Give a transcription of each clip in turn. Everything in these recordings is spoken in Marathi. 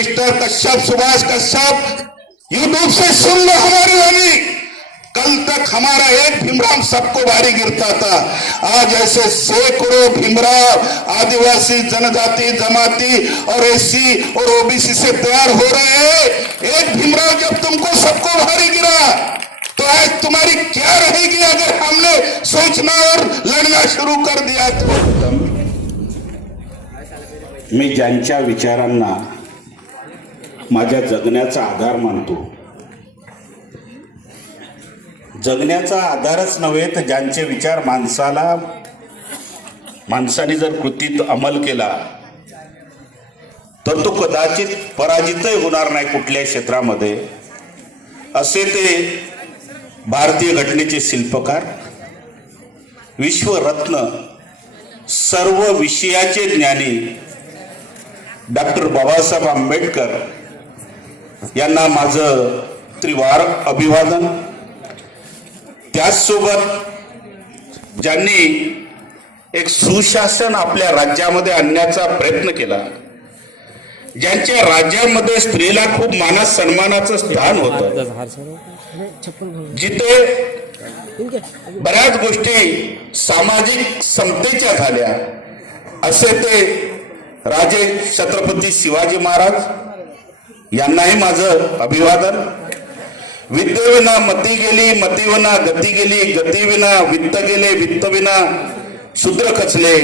मिस्टर कश्यप, सुभाष कश्यप, यूट्यूब से सुन लो हमारी वाणी। कल तक हमारा एक भीमराव सबको भारी गिरता था, आज ऐसे सैकड़ों भीमराव आदिवासी, जनजाति, जमाती और एससी और ओबीसी से तैयार हो रहे हैं। एक भीमराव जब तुमको सबको भारी गिरा तो आज तुम्हारी क्या रहेगी अगर हमने सोचना और लड़ना शुरू कर दिया तो। मी ज्यांच्या विचारांना माझ्या जगण्याचा आधार मानतो, जगण्याचा आधारच नव्हे तर ज्यांचे विचार माणसाने जर कृतीत अंमल केला तर तो कदाचित पराजितही होणार नाही कुठल्याही क्षेत्रामध्ये, असे ते भारतीय घटनेचे शिल्पकार, विश्वरत्न, सर्व विषयाचे ज्ञानी डॉक्टर बाबासाहेब आंबेडकर यांना माझं त्रिवार अभिवादन। त्याचसोबत ज्यांनी एक सुशासन आपल्या राज्यामध्ये आणण्याचा प्रयत्न केला, ज्यांच्या राज्यामध्ये स्त्रीला खूप मान सन्मानाचं स्थान होतं, जिथे बऱ्याच गोष्टी सामाजिक समतेच्या झाल्या, असे ते राजे छत्रपती शिवाजी महाराज यांनाही माझं अभिवादन। विद्येविना मती गेली, मतीविना गती गेली, गतीविना वित्त गेले, वित्तविना शूद्र खचले,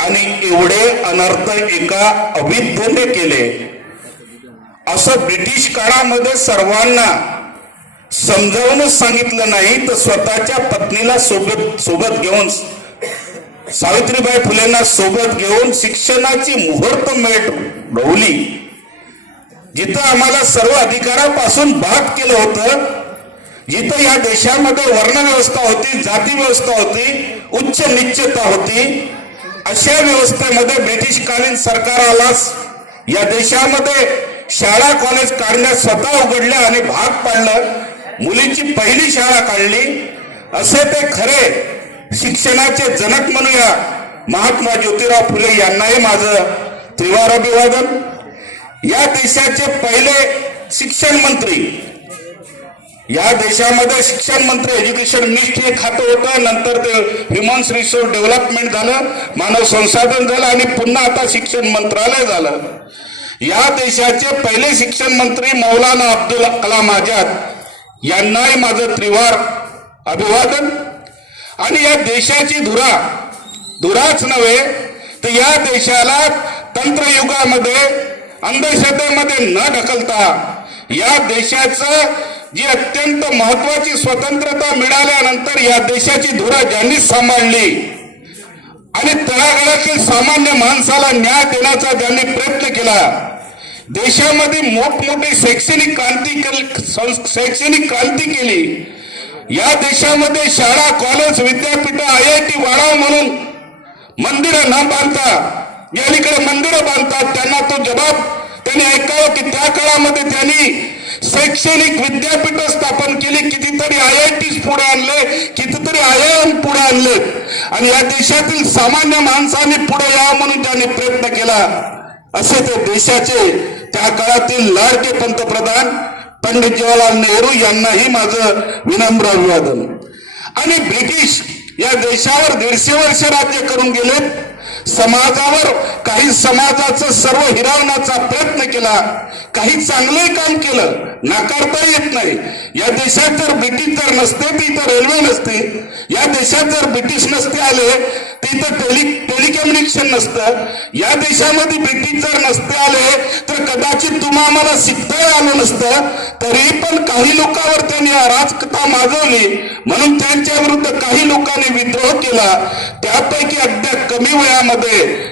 आणि एवढे अनर्थ एका अविद्येने केले, असं ब्रिटिश काळामध्ये सर्वांना समजावून सांगितलं नाही तर स्वतःच्या पत्नीला सोबत घेऊन, सावित्रीबाई फुलेंना सोबत घेऊन शिक्षणाची मुहूर्तमेढ रोवली, जिथं आम्हाला सर्व अधिकारापासून बाद केलं होतं, जिथं या देशामध्ये वर्णव्यवस्था होती, जाती व्यवस्था होती, उच्च निश्चितता होती, अशा व्यवस्थेमध्ये ब्रिटिशकालीन सरकारालाच या देशामध्ये शाळा कॉलेज काढण्यास स्वतः उघडल्या आणि भाग पाडलं, मुलींची पहिली शाळा काढली, असे ते खरे शिक्षणाचे जनक म्हणूया महात्मा ज्योतिराव फुले यांनाही माझं त्रिवार अभिवादन। या देशाचे पहिले शिक्षण मंत्री, या देशामध्ये शिक्षण मंत्री, एज्युकेशन मिनिस्ट्री हे खातं होतं, नंतर ते ह्युमन रिसोर्स डेव्हलपमेंट झालं, मानव संसाधन झालं, आणि पुन्हा आता शिक्षण मंत्रालय झालं। या देशाचे पहिले शिक्षण मंत्री मौलाना अब्दुल कलाम आझाद यांनाही माझं त्रिवार अभिवादन। आणि या देशाची धुराच नव्हे तर या देशाला तंत्रयुगामध्ये अंधश्रद्धेमध्ये न ढकलता या देशाचं जी अत्यंत महत्वाची स्वतंत्रता मिळाल्यानंतर या देशाची धुरा ज्यांनी सांभाळली आणि तळागाळातील सामान्य माणसाला न्याय देण्याचा ज्यांनी प्रयत्न केला, देशामध्ये मोठमोठी शैक्षणिक क्रांती केली, या देशामध्ये शाळा कॉलेज विद्यापीठ IIT वाढावं म्हणून मंदिरं न बांधता ज्यांनीकडे मंदिरं बांधतात त्यांना तो जबाब त्यांनी ऐकावं की त्या काळामध्ये त्यांनी शैक्षणिक विद्यापीठ स्थापन केली, कितीतरी IITs पुढे आणले, कितीतरी IIM पुढे आणले, आणि या देशातील सामान्य माणसांनी पुढे यावं म्हणून त्यांनी प्रयत्न केला, असे ते देशाचे त्या काळातील लाडके पंतप्रधान पंडित जवाहरलाल नेहरू यांनाही माझं विनम्र अभिवादन। आणि ब्रिटिश या देशावर 150 वर्ष राज्य करून गेले, समाजावर काही समाजाचं सर्व हिरावण्याचा प्रयत्न केला, काही चांगले काम केलं, नाकारता येत नाही। या देशात जर ब्रिटिश जर नसते तर इथं रेल्वे नसते, या देशात जर ब्रिटिश नसते आले तर इथं टेलिकम्युनिकेशन नसतं, या देशामध्ये ब्रिटिश जर नसते आले तर कदाचित तुम्हा आम्हाला शिकता आलं नसतं। तरी पण काही लोकांवर त्यांनी अराजकता माजवली, म्हणून त्यांच्या विरुद्ध काही लोकांनी विद्रोह केला, त्यापैकी अगदी कमी वयामध्ये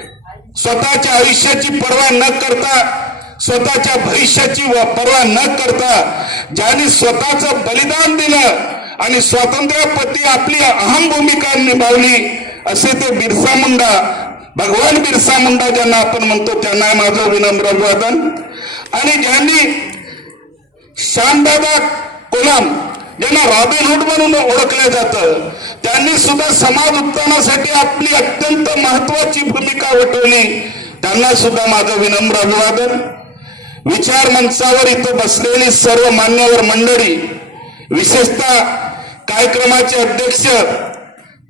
स्वतःच्या आयुष्याची पर्वा न करता, स्वतःच्या भविष्याची पर्वा न करता ज्यांनी स्वतःचं बलिदान दिलं आणि स्वातंत्र्याप्रती आपली अहम भूमिका निभावली, असे ते बिरसा मुंडा, भगवान बिरसा मुंडा ज्यांना आपण म्हणतो, त्यांना माझं विनम्र अभिवादन। आणि ज्यांनी श्यामदादा कोलम ज्यांना रॉबिनहूड म्हणून ओळखलं जातं, त्यांनी सुद्धा समाज उत्थानासाठी आपली अत्यंत महत्वाची भूमिका वठवली, त्यांना सुद्धा माझं विनम्र अभिवादन। विचार मंचावर इथं बसलेली सर्व मान्यवर मंडळी, विशेषतः कार्यक्रमाचे अध्यक्ष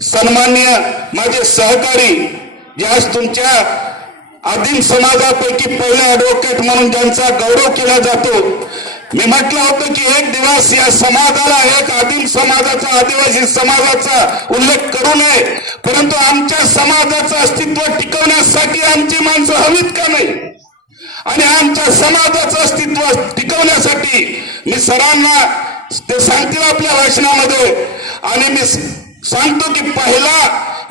सन्माननीय माझे सहकारी, जे आज तुमच्या आदिम समाजापैकी पहिले ॲडव्होकेट म्हणून ज्यांचा गौरव केला जातो. मी म्हटलं होतं की एक दिवस या समाजाला, एक आदिम समाजाचा, आदिवासी समाजाचा उल्लेख करू नये, परंतु आमच्या समाजाचं अस्तित्व टिकवण्यासाठी आमची माणसं हवीत का नाही? आणि आमच्या समाजाचं अस्तित्व टिकवण्यासाठी मी सरांना ते सांगतील आपल्या भाषणामध्ये, आणि मी सांगतो की पहिला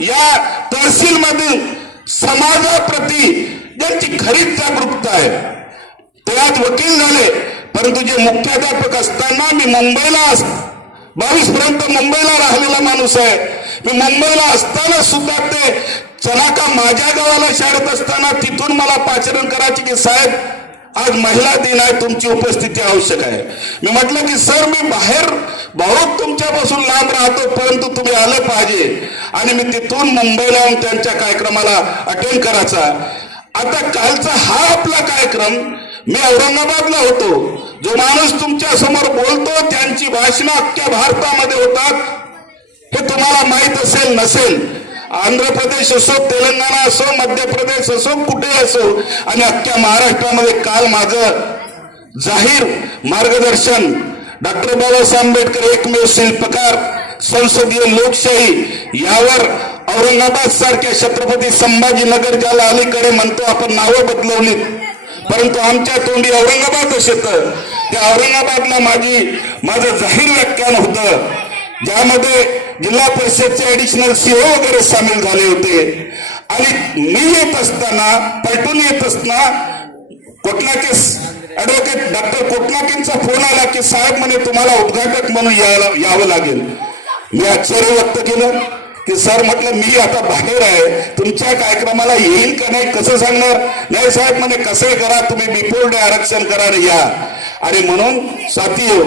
या तहसीलमधील समाजाप्रती ज्यांची खरीच जागरूकता आहे ते आज वकील झाले, परंतु जे मुख्याध्यापक असताना मी मुंबईला 22 पर्यंत मुंबईला राहिलेला माणूस आहे. मी मुंबईला असताना सुद्धा ते चनाका माझ्या गावाला शाळेत असताना तिथून मला पाचारण करायची की साहेब आज महिला दिन आहे, तुमची उपस्थिती आवश्यक आहे. मी म्हटलं की सर मी बाहेर बहुत तुमच्यापासून लांब राहतो, परंतु तुम्ही आलं पाहिजे, आणि मी तिथून मुंबईला येऊन त्यांच्या कार्यक्रमाला अटेंड करायचा. आता कालचा हा आपला कार्यक्रम, मी औरंगाबादला होतो. जो माणूस तुमच्या समोर बोलतो त्यांची भाषणं अख्ख्या भारतामध्ये होतात, हे तुम्हाला माहित असेल नसेल. आंध्र प्रदेश असो, तेलंगणा असो, मध्य प्रदेश असो, कुठे असो, आणि अख्ख्या महाराष्ट्रामध्ये काल माझं जाहीर मार्गदर्शन डॉक्टर बाबासाहेब आंबेडकर एकमेव शिल्पकार, संसदीय लोकशाही यावर औरंगाबाद सारख्या छत्रपती संभाजीनगर ज्याला अलीकडे म्हणतो आपण नावं बदलवली, परंतु आमच्या तोंडी औरंगाबादच येतं. त्या औरंगाबादला माझं जाहीर व्याख्यान होतं, ज्यामध्ये जिल्हा परिषदचे ऍडिशनल सीओ वगैरे सामील झाले होते. आणि मी येत असताना, पलटून येत असताना कोटलाके ऍडव्होकेट डॉक्टर कोटलाकेंचा फोन आला की साहेब म्हणे तुम्हाला उद्घाटक म्हणून यावं लागेल. मी आश्चर्य व्यक्त केलं की सर, म्हटलं मी आता बाहेर आहे, तुमच्या कार्यक्रमाला येईल का नाही कसं सांगणार? नाही साहेब म्हणे कसंही करा, तुम्ही बिफोर डे आरक्षण करा आणि या. आणि म्हणून साथीयो,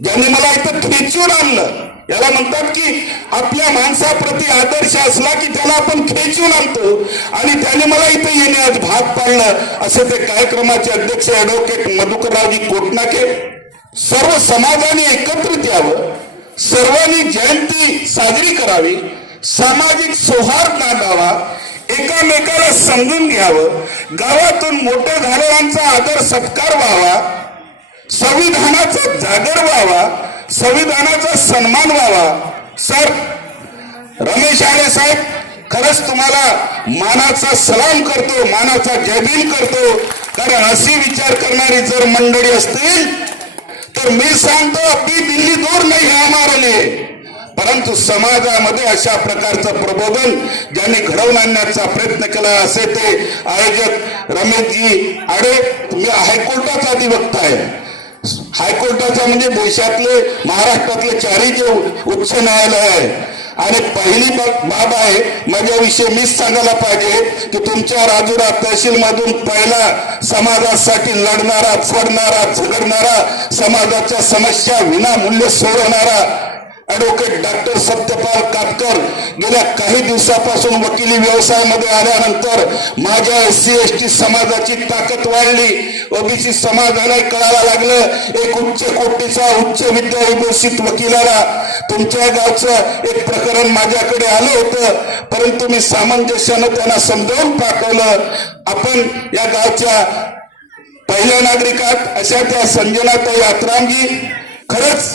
ज्यांनी मला इथं खेचून आणलं, याला म्हणतात की आपल्या माणसाप्रती आदर्श असला की त्याला आपण खेचून आणतो, आणि त्याने मला इथं येण्यास भाग पाडलं. असे ते कार्यक्रमाचे अध्यक्ष ॲडव्होकेट मधुकररावजी कोटनाके. सर्व समाजाने एकत्रित यावं, सर्वांनी जयंती साजरी करावी, सामाजिक सौहार्द नांदावा, एकामेकाला समजून घ्यावं, गावातून मोठ्या झालेल्यांचा आदर सत्कार व्हावा, संविधानाचा जागर व्हावा, संविधानाचा सन्मान व्हावा. सर रमेश आळे साहेब, खरंच तुम्हाला मानाचा सलाम करतो, मानाचा जयभीम करतो, कारण अशी विचार करणारी जर मंडळी असतील तर मी सांगतो अभी दिल्ली दूर नाही है हमारे लिए. परंतु समाजामध्ये अशा प्रकारचं प्रबोधन ज्यांनी घडवून आणण्याचा प्रयत्न केला, असे ते आयोजक रमेशजी आडे. मी हायकोर्टाचा अधिवक्ता आहे. हायकोर्टाचा म्हणजे देशातले, महाराष्ट्रातले चारही जे उच्च न्यायालय आहे. आणि पहिली बाब आहे माझ्याविषयी मीच सांगायला पाहिजे की तुमच्या राजुरा तहसील मधून पहिला समाजासाठी लढणारा, फोडणारा, झगडणारा, समाजाच्या समस्या विनामूल्य सोडवणारा ॲडव्होकेट डॉक्टर सत्यपाल काटकर गेल्या काही दिवसापासून वकिली व्यवसायामध्ये आल्यानंतर माझ्या SC/ST समाजाची ताकद वाढली. ओबीसी समाजाला कळायला लागलं एक उच्च कोटीचा उच्च विद्याविभूषित वकिलाला तुमच्या गावचं एक प्रकरण माझ्याकडे आलं होतं, परंतु मी सामंजस्यानं त्यांना समजावून पाठवलं. आपण या गावच्या पहिल्या नागरिकात अशा त्या संजनाताई आत्रामजी, खरंच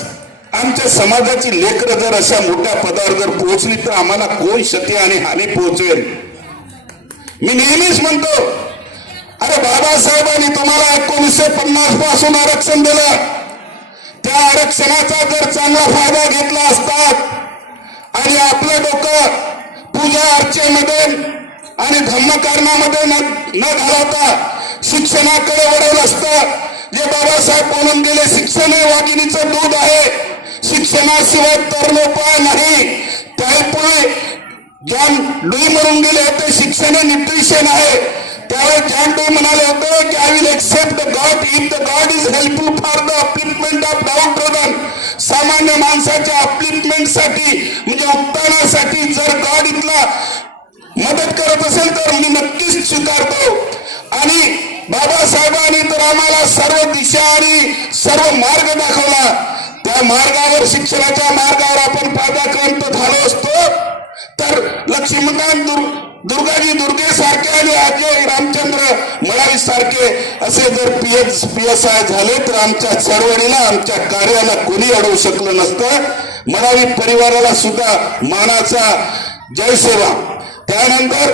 आमच्या समाजाची लेकरं जर अशा मोठ्या पदावर जर पोहोचली तर आम्हाला कोण क्षती आणि हानी पोहोचवेल. मी नेहमीच म्हणतो, अरे बाबासाहेबांनी तुम्हाला 1950 पासून आरक्षण दिलं, त्या आरक्षणाचा जर चांगला फायदा घेतला असतात आणि आपलं डोकं पूजा अर्चेमध्ये आणि धम्मकारणामध्ये न घालवता शिक्षणाकडे वळवलं असतं. जे बाबासाहेब बोलून गेले, शिक्षण हे वाघिणीचं दूध आहे, शिक्षणाशिवाय तरणोपाय नाही. त्यामुळे जॉन लुई म्हणून गेले होते शिक्षण हे न्यूट्रिशन आहे. त्यावेळेस जॉन लुई म्हणाले होते की I will accept the god if the god is helpful for the upliftment of downtrodden. सामान्य माणसाच्या अपलिफ्टमेंटसाठी म्हणजे उत्थानासाठी जर गॉड इथला मदत करत असेल तर मी नक्कीच स्वीकारतो. आणि बाबासाहेबांनी तर आम्हाला सर्व दिशा आणि सर्व मार्ग दाखवला. त्या मार्गावर, शिक्षणाच्या मार्गावर आपण पादाक्रांत झालो असतो तर लक्ष्मीकांत दुर्गाजी दुर्गे सारखे आणि अजय रामचंद्र मळावी सारखे असे जर PSI झाले तर आमच्या चळवळीला, आमच्या कार्याला कोणी अडवू शकलं नसतं. मळावी परिवाराला सुद्धा मानाचा जयसेवा. त्यानंतर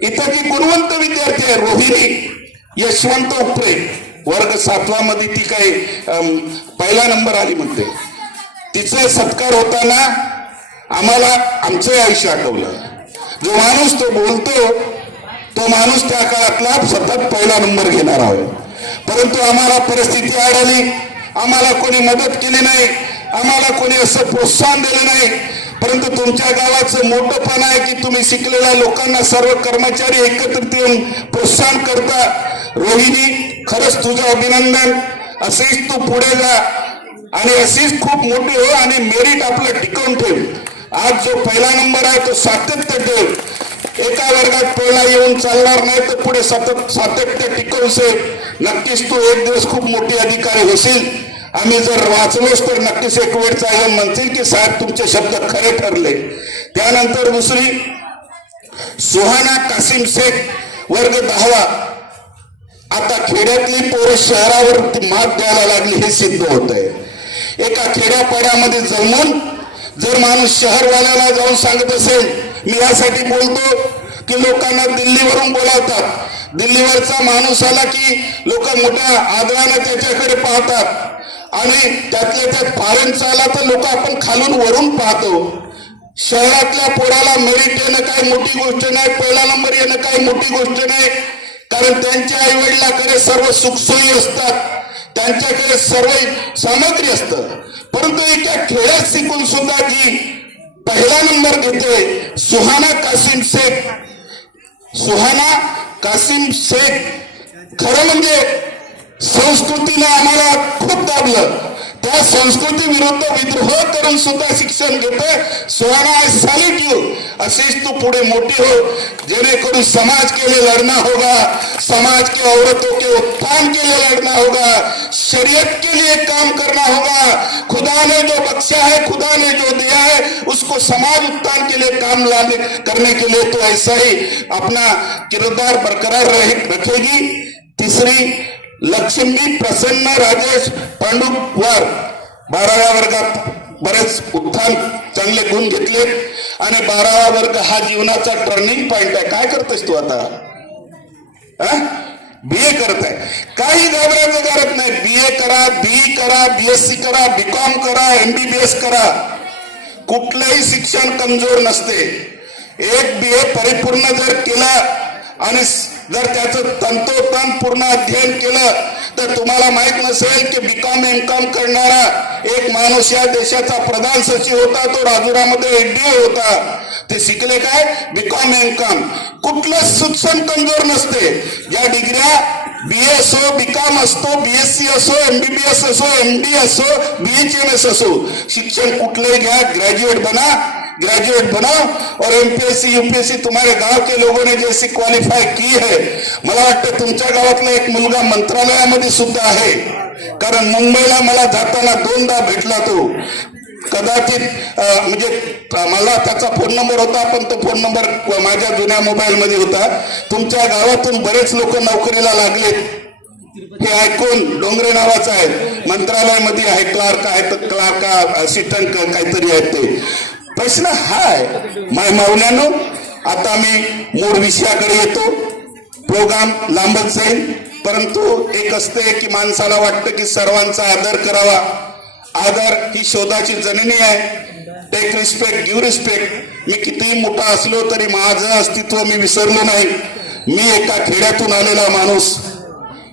इथं जी गुणवंत विद्यार्थी आहे रोहिणी यशवंत उपरे, वर्ग 7वा मध्ये ती काही पहिला नंबर आली म्हणते. तिचा सत्कार होताना आम्हाला आमचं आयुष्य आठवलं. जो माणूस तो बोलतो तो माणूस त्या काळातला सतत पहिला नंबर घेणार आहोत. परंतु आम्हाला परिस्थिती आढळली, आम्हाला कोणी मदत केली नाही, आम्हाला कोणी असं प्रोत्साहन दिलं नाही. परंतु तुमच्या गावाचं मोठंपण आहे की तुम्ही शिकलेल्या लोकांना, सर्व कर्मचारी एकत्रित येऊन प्रोत्साहन करता. रोहिणी, खरंच तुझं अभिनंदन. असेच तू पुढे जा आणि अशीच खूप मोठी हो आणि मेरिट आपलं टिकवून ठेव. आज जो पहिला नंबर आहे तो सातत्य ठेव. एका वर्गात पहिला येऊन चालणार नाही तर पुढे सातत्य टिकवून नक्कीच तू एक दिवस खूप मोठी अधिकारी होशील. आम्ही जर वाचलोच तर नक्कीच एक वेळचा येऊन म्हणतील की साहेब तुमचे शब्द खरे ठरले. त्यानंतर दुसरी सुहाना कासिम शेख, वर्ग 10वा. आता खेड्यातली पोरं शहरावर मात द्यायला लागली हे सिद्ध होत आहे. एका खेड्यापाड्यामध्ये जन्मून जर माणूस शहरवाल्याला जाऊन सांगत असेल, मी यासाठी बोलतो की लोकांना दिल्लीवरून बोलावतात. दिल्लीवरचा माणूस आला की लोक मोठ्या आदराने त्याच्याकडे पाहतात आणि त्यातल्या त्यात फॉरेनचा आला तर लोक आपण खालून वरून पाहतो. शहरातल्या पोराला मेरिट येणं काही मोठी गोष्ट नाही, पहिला नंबर येणं काही मोठी गोष्ट नाही. कारण त्यांच्या आई वडिलांकडे सर्व सुखसोयी असतात, त्यांच्याकडे सर्व सामग्री असतं. परंतु एका खेळात शिकून सुद्धा जी पहिला नंबर घेते सुहाना कासिम शेख. सुहाना कासिम शेख खरं म्हणजे संस्कृतीने आम्हाला खूप दाबलं. त्या संस्कृती विरुद्ध विद्रोह करून सुद्धा शिक्षण घेतोय. Suhana, I salute you. अशीच तू पुढे मोठी हो, जेणेकरून समाज के लिए लड़ना होगा, समाज के औरतों के उत्थान के लिए लड़ना होगा, शरीयत के लिए काम करना होगा. खुदा ने जो बख्शा है, खुदा ने जो दिया है, उसको समाज उत्थान के लिए काम करने के लिए तो ऐसा ही अपना किरदार बरकरार रखेगी. तीसरी लक्ष्मी प्रसन्न राजेश पांडुवार, 12व्या वर्गात बरेच उत्थान, चांगले गुण घेतले आणि 12वा वर्ग हा जीवनाचा टर्निंग पॉइंट आहे. काय करतोस तू आता? BA करत आहे. काही घाबरायचं गरज नाही. BA करा, BE करा, BSc करा, BCom करा, MBBS करा. कुठलंही शिक्षण कमजोर नसते. एक BA परिपूर्ण जर केला आणि जर त्याचं तंतोतंत पूर्ण अध्ययन केलं तर तुम्हाला माहित नसेल की BCom MCom करणारा एक माणूस या देशाचा प्रधान सचिव होता. तो राजुरामध्ये ADO होता. ते शिकले काय? BCom MCom. कुठलं शिक्षण कमजोर नसते. या डिग्र्या BA असो, BCom असतो, BSc असो, MBBS असो, MD असो, BHMS असो, शिक्षण कुठलंही घ्या, ग्रेजुएट बनाओ और MPSC UPSC तुम्हारे गांव के लोगों ने जैसी क्वालिफाई की है. मला वाटतं तुमच्या गावातला एक मुलगा मंत्रालयामध्ये सुद्धा आहे. कारण मुंबईला मला जाताना 2दा भेटला तो. कदाचित म्हणजे मला त्याचा फोन नंबर होता, पण तो फोन नंबर माझ्या जुन्या मोबाईल मध्ये होता. तुमच्या गावातून बरेच लोक नोकरीला लागलेत हे ऐकून. डोंगरे नावाचा आहे, मंत्रालयामध्ये आहे, क्लार्क असिस्टंट काहीतरी आहेत ते. प्रश्न हाय मावल्यानो, आता मी मूळ विषयाकडे येतो. प्रोग्राम लांबच जाईल, परंतु एक असते की माणसाला वाटतं की सर्वांचा आदर करावा. आदर ही शोधाची जननी आहे. Take respect, give respect. मी कितीही मोठा असलो तरी माझं अस्तित्व मी विसरलो नाही. मी एका खेड्यातून आलेला माणूस,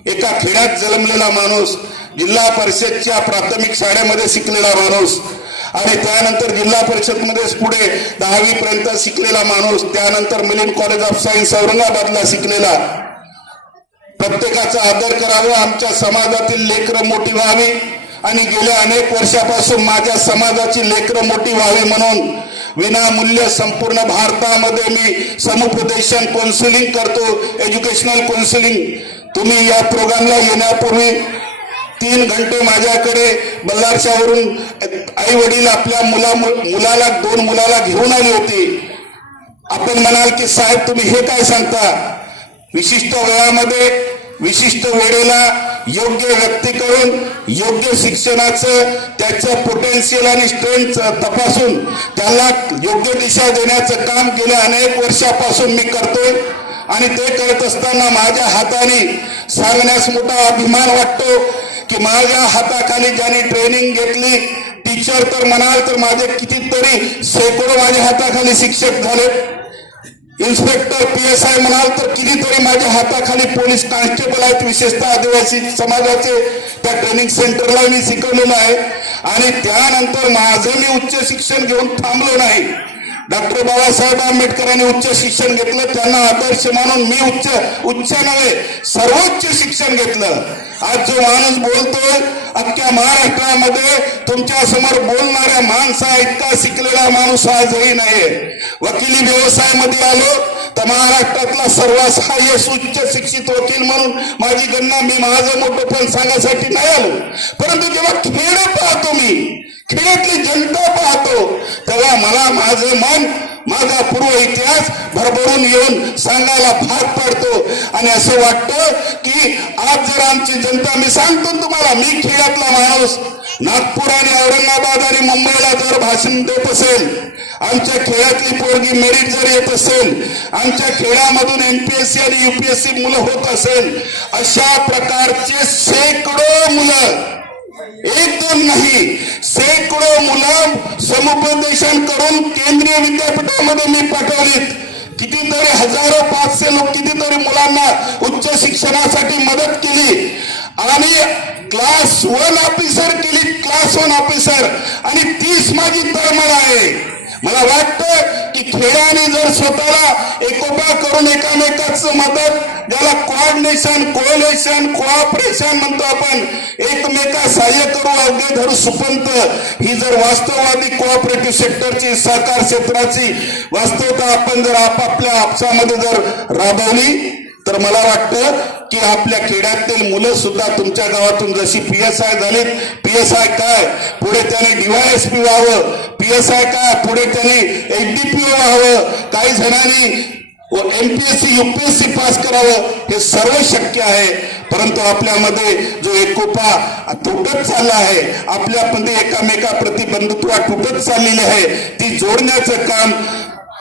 एका खेड्यात जन्मलेला माणूस, जिल्हा परिषदच्या प्राथमिक शाळेमध्ये शिकलेला माणूस आणि त्यानंतर जिल्हा परिषद मध्येच पुढे 10वी पर्यंत शिकलेला माणूस, त्यानंतर मिलिंद कॉलेज ऑफ सायन्स औरंगाबादला शिकलेला. प्रत्येकाचा आदर करावा, आमच्या समाजातील लेकरं मोठी व्हावी आणि गेल्या अनेक वर्षापासून माझ्या समाजाची लेकरं मोठी व्हावी म्हणून विनामूल्य संपूर्ण भारतामध्ये मी समुपदेशन काउन्सिलिंग करतो, एज्युकेशनल काउन्सिलिंग. तुम्ही या प्रोग्रामला येण्यापूर्वी 3 घंटे माझ्याकडे बल्लारशावरून आई वडील आपल्या मुलाला 2 मुलाला घेऊन आली होती. आपण म्हणाल की साहेब तुम्ही हे काय सांगता, विशिष्ट वयामध्ये विशिष्ट वेळेला योग्य व्यक्ती करून योग्य शिक्षणाचं त्याचं पोटेन्शियल आणि स्ट्रेंथ तपासून त्याला योग्य दिशा देण्याचं काम गेल्या अनेक वर्षापासून मी करतोय. आणि ते करत असताना माझ्या हाताने सांगण्यास मोठा अभिमान वाटतो की माझ्या हाताखाली ज्यांनी ट्रेनिंग घेतली, टीचर तर म्हणाल तर माझे कितीतरी शेकडो माझ्या हाताखाली शिक्षक झाले, इन्स्पेक्टर PSI म्हणाल तर कितीतरी माझ्या हाताखाली पोलीस कॉन्स्टेबल आहेत, विशेषतः आदिवासी समाजाचे. त्या ट्रेनिंग सेंटरला मी शिकवलेलं आहे. आणि त्यानंतर माझं मी उच्च शिक्षण घेऊन थांबलो नाही. डॉक्टर बाबासाहेब आंबेडकरांनी उच्च शिक्षण घेतलं, त्यांना आदर्श मानून मी उच्च नव्हे सर्वोच्च शिक्षण घेतलं. आज जो माणूस बोलतोय अख्ख्या महाराष्ट्रामध्ये तुमच्या समोर बोलणाऱ्या माणसा इतका शिकलेला माणूस आजही नाही. वकिली व्यवसायामध्ये आलो तर महाराष्ट्रातला सर्वसाह्य उच्च शिक्षित वकील म्हणून माझी गणना, मी माझं मोठं पण सांगायसाठी नाही आलो. परंतु जेव्हा खेळ पाहतो, मी खेड्यातली जनता पाहतो, तेव्हा मला माझं मन, माझा पूर्व इतिहास भरभरून येऊन सांगायला भाग पडतो. आणि असं वाटतं की आज जर आमची जनता, मी सांगतो तुम्हाला, मी खेड्यातला माणूस नागपूर आणि औरंगाबाद आणि मुंबईला जर भाषण देत असेल, आमच्या खेड्यातली पोरगी मेरिट जर येत असेल, आमच्या खेड्यामधून MPSC आणि UPSC मुलं होत असेल, अशा प्रकारचे शेकडो मुलं, 1-2 नाही, शेकडो मुलं समुपदेशन करून केंद्रीय विद्यापीठामध्ये मी पाठवलीत. कितीतरी हजारो 500 लोक कितीतरी मुलांना उच्च शिक्षणासाठी मदत केली. आणि क्लास 1 ऑफिसर केली, क्लास 1 ऑफिसर. आणि 30 माझी तळमळ आहे. मला वाटतं की खेळाने जर स्वतःला एकोपा करून एकामेकाचं मदत, ज्याला कोऑर्डिनेशन, कोएलेशन, कोऑपरेशन म्हणतो आपण, एकमेका सहाय्य करू अवघे धरू सुपंत, ही जर वास्तववादी कोऑपरेटिव्ह सेक्टरची, सहकार क्षेत्राची वास्तवता आपण जर आपापल्या आपसामध्ये जर राबवली तर मला वाटतं की आपल्या खेड्यातील मुलं सुद्धा तुमच्या गावातून जशी PSI झालीत, PSI काय पुढे त्याने DYSP व्हावं, PSI काय पुढे त्याने HDPO व्हावं, काही जणांनी MPSC UPSC पास करावं, हे सर्व शक्य आहे. परंतु आपल्यामध्ये जो एकोपा तुटत चालला आहे, आपल्यामध्ये एकामेकाप्रती बंधुत्व तुटत चाललेली आहे, ती जोडण्याचं काम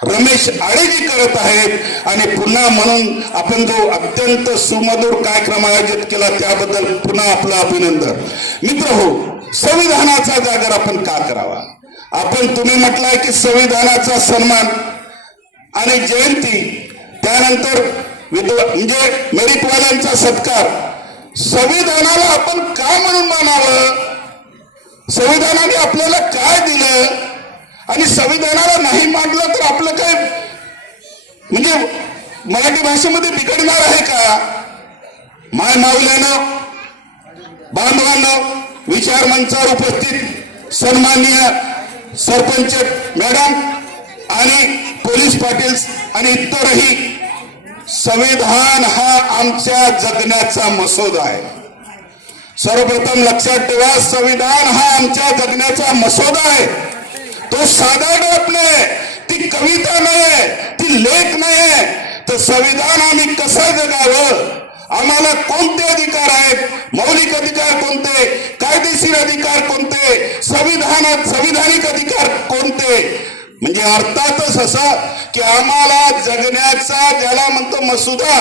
रमेश आडेजी करत आहेत. आणि पुन्हा म्हणून आपण जो अत्यंत सुमधुर कार्यक्रम आयोजित केला त्याबद्दल पुन्हा आपलं अभिनंदन. मित्र हो, संविधानाचा जागर आपण का करावा? आपण, तुम्ही म्हटलंय की संविधानाचा सन्मान आणि जयंती, त्यानंतर म्हणजे मेरिटवाल्यांचा सत्कार, संविधानाला आपण का म्हणून मानावं? संविधानाने आपल्याला काय दिलं? आणि संविधानाला नाही मानलं तर आपलं काय म्हणजे मराठी भाषेमध्ये बिघडणार आहे का? माय माऊल्यानं, बांधवांनो, विचार मंचावर उपस्थित सन्माननीय सरपंच मॅडम आणि पोलीस पाटील आणि इतरही, संविधान हा आमच्या जगण्याचा मसोदा आहे. सर्वप्रथम लक्षात ठेवा, संविधान हा आमच्या जगण्याचा मसोदा आहे. तो साधा डोप नाही, ती कविता नाही, ती लेख नाही. तर संविधान आम्ही कसं जगावं, आम्हाला कोणते अधिकार आहेत, मौलिक अधिकार कोणते, कायदेशीर अधिकार कोणते, संविधानिक अधिकार कोणते, म्हणजे अर्थातच असं की आम्हाला जगण्याचा ज्याला म्हणतो मसुदा,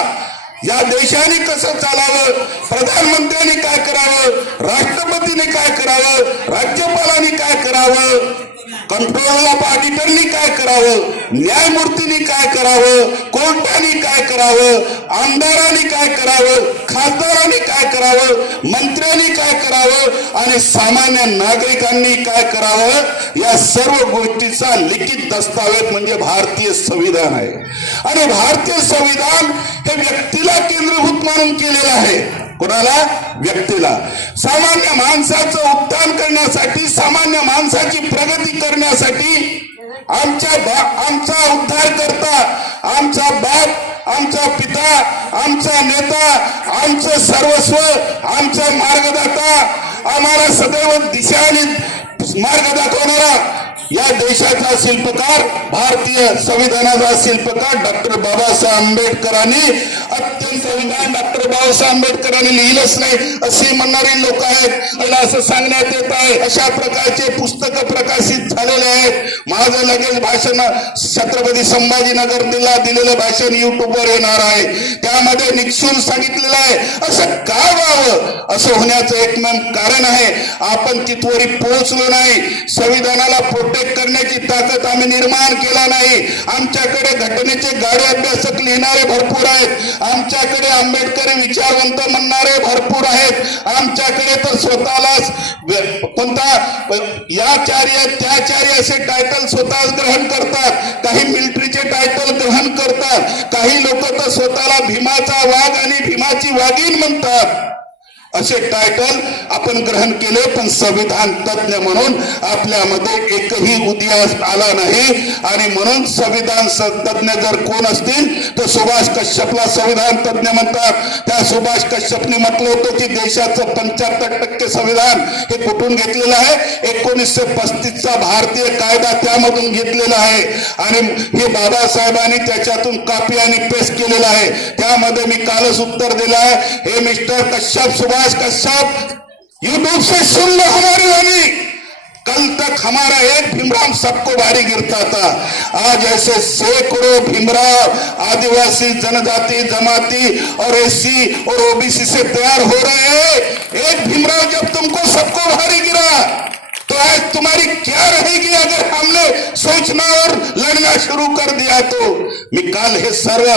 या देशाने कसं चालावं, प्रधानमंत्र्यांनी काय करावं, राष्ट्रपतीने काय करावं, राज्यपालांनी काय करावं, कंट्रोल ऑफ ऑडिटरनी काय करावं, न्यायमूर्तींनी काय करावं, कोर्टाने काय करावं, आमदारांनी काय करावं, खासदारांनी काय करावं, मंत्र्यांनी काय करावं आणि सामान्य नागरिकांनी काय करावं, या सर्व गोष्टीचा लिखित दस्तावेज म्हणजे भारतीय संविधान आहे. आणि भारतीय संविधान हे व्यक्तीला केंद्रभूत मानून केलेलं आहे. कोणाला? व्यक्तीला. सामान्य माणसाचं उत्थान करण्यासाठी, सामान्य माणसाची प्रगती करण्यासाठी आमचा उद्धार करता, आमचा बाप, आमचा पिता, आमचा नेता, आमचं सर्वस्व, आमचा मार्गदाता, आम्हाला सदैव दिशा आणि मार्ग दाखवणारा या देशाचा शिल्पकार, भारतीय संविधानाचा शिल्पकार डॉक्टर बाबासाहेब आंबेडकरांनी अत्यंत विधान डॉक्टर बाबासाहेब आंबेडकरांनी लिहिलंच नाही असे म्हणणारी लोक आहेत. मला असं सांगण्यात येत आहे, अशा प्रकारचे पुस्तकं प्रकाशित झालेले आहेत. माझं लगेच भाषण छत्रपती संभाजीनगरला दिलेलं भाषण युट्यूबवर येणार आहे. त्यामध्ये निक्षून सांगितलेलं आहे असं का व्हावं, असं होण्याचं एकमेव कारण आहे आपण तिथवरी पोहोचलो नाही. संविधानाला प्रोटेक्ट करण्याची ताकद आम्ही निर्माण केला नाही. आमच्याकडे घटनेचे गाडे अभ्यासक लिहिणारे भरपूर आहेत, आमच्याकडे आंबेडकरी विचारवंत म्हणणारे भरपूर आहेत. आमच्याकडे तर स्वतःलाच कोणता याचार्य त्याचार्य असे टायटल स्वतःच ग्रहण करतात, काही मिलिटरीचे टायटल ग्रहण करतात, काही लोक तर स्वतःला भीमाचा वाघ आणि भीमाची वाघीण म्हणतात. असे टायटल आपण ग्रहण केले, पण संविधान तज्ञ म्हणून आपल्यामध्ये एकही उदयास आला नाही. आणि म्हणून संविधान तज्ञ जर कोण असतील तर सुभाष कश्यपला संविधान तज्ञ म्हणतात. त्या सुभाष कश्यपने म्हटलं होतं की देशाचं 75% संविधान हे कुठून घेतलेलं आहे, 1935चा भारतीय कायदा त्यामधून घेतलेला आहे. आणि हे बाबासाहेबांनी त्याच्यातून कॉपी आणि पेस्ट केलेलं आहे. त्यामध्ये मी कालच उत्तर दिलं आहे, हे मिस्टर कश्यप, सुभाष कश्यप, यूट्यूब से सुन लो हमारी वाणी. कल तक हमारा एक भीमराव सबको भारी गिरता था, आज ऐसे सैकड़ों भीमराव आदिवासी जनजाति जमाती और एससी और ओबीसी से तैयार हो रहे हैं. एक भीमराव जब तुमको सबको भारी गिरा तो आज तुम्हारी क्या रहेगी अगर हमने सोचना और लड़ना शुरू कर दिया तो. मी काल हे सर्व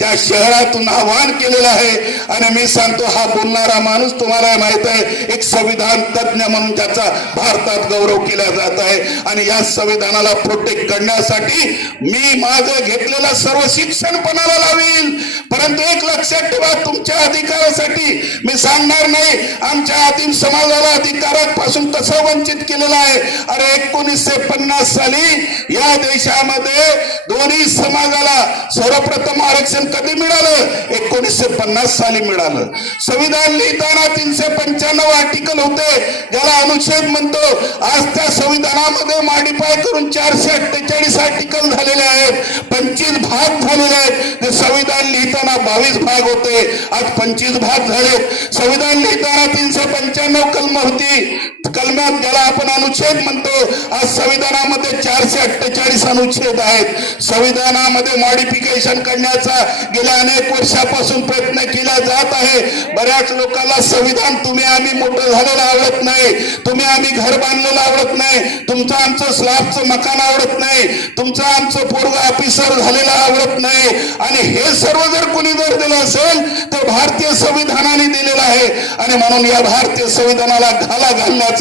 त्या शहरातून आवाहन केलेलं आहे. आणि मी सांगतो, हा बोलणारा माणूस तुम्हाला माहित आहे एक संविधान तज्ञ म्हणून ज्याचा भारतात गौरव केला जात आहे. आणि या संविधानाला प्रोटेक्ट करण्यासाठी मी माझं घेतलेलं सर्व शिक्षण पणाला लावील. परंतु एक लक्षात ठेवा, तुमच्या अधिकारासाठी मी सांगणार नाही आमच्या आदिम समाजाला अधिकारापासून कसं वंचित केलेलं आहे. अरे 1950 साली या देशामध्ये दोन्ही समाजाला सर्वप्रथम आरक्षण कधी मिळालं, 1950 साली मिळालं. संविधान लिहिताना 395 आर्टिकल होते, ज्याला अनुच्छेद म्हणतो. आज त्या संविधानामध्ये मॉडिफाय करून 448 आर्टिकल झालेले आहेत, 25 भाग झालेले आहेत. ते संविधान लिहिताना 22 भाग होते, आज 25 भाग झाले. संविधान लिहिताना 395 कलम होती, कलमात ज्याला आपण अनुच्छेद म्हणतो. आज संविधानामध्ये 448 अनुच्छेद आहेत. संविधानामध्ये मॉडिफिकेशन करण्याचा गेल्या अनेक वर्षापासून प्रयत्न केला जात आहे. बऱ्याच लोकांना संविधान तुम्ही आम्ही मोठं झालेलं आवडत नाही, तुम्ही आम्ही घर बांधलेलं आवडत नाही, तुमचं आमचं स्लॅबचं मकान आवडत नाही, तुमचं आमचं पोरग ऑफिसर झालेलं आवडत नाही. आणि हे सर्व जर कोणी जर दिलं असेल तर भारतीय संविधानाने दिलेलं आहे. आणि म्हणून या भारतीय संविधानाला घाला घालण्याचा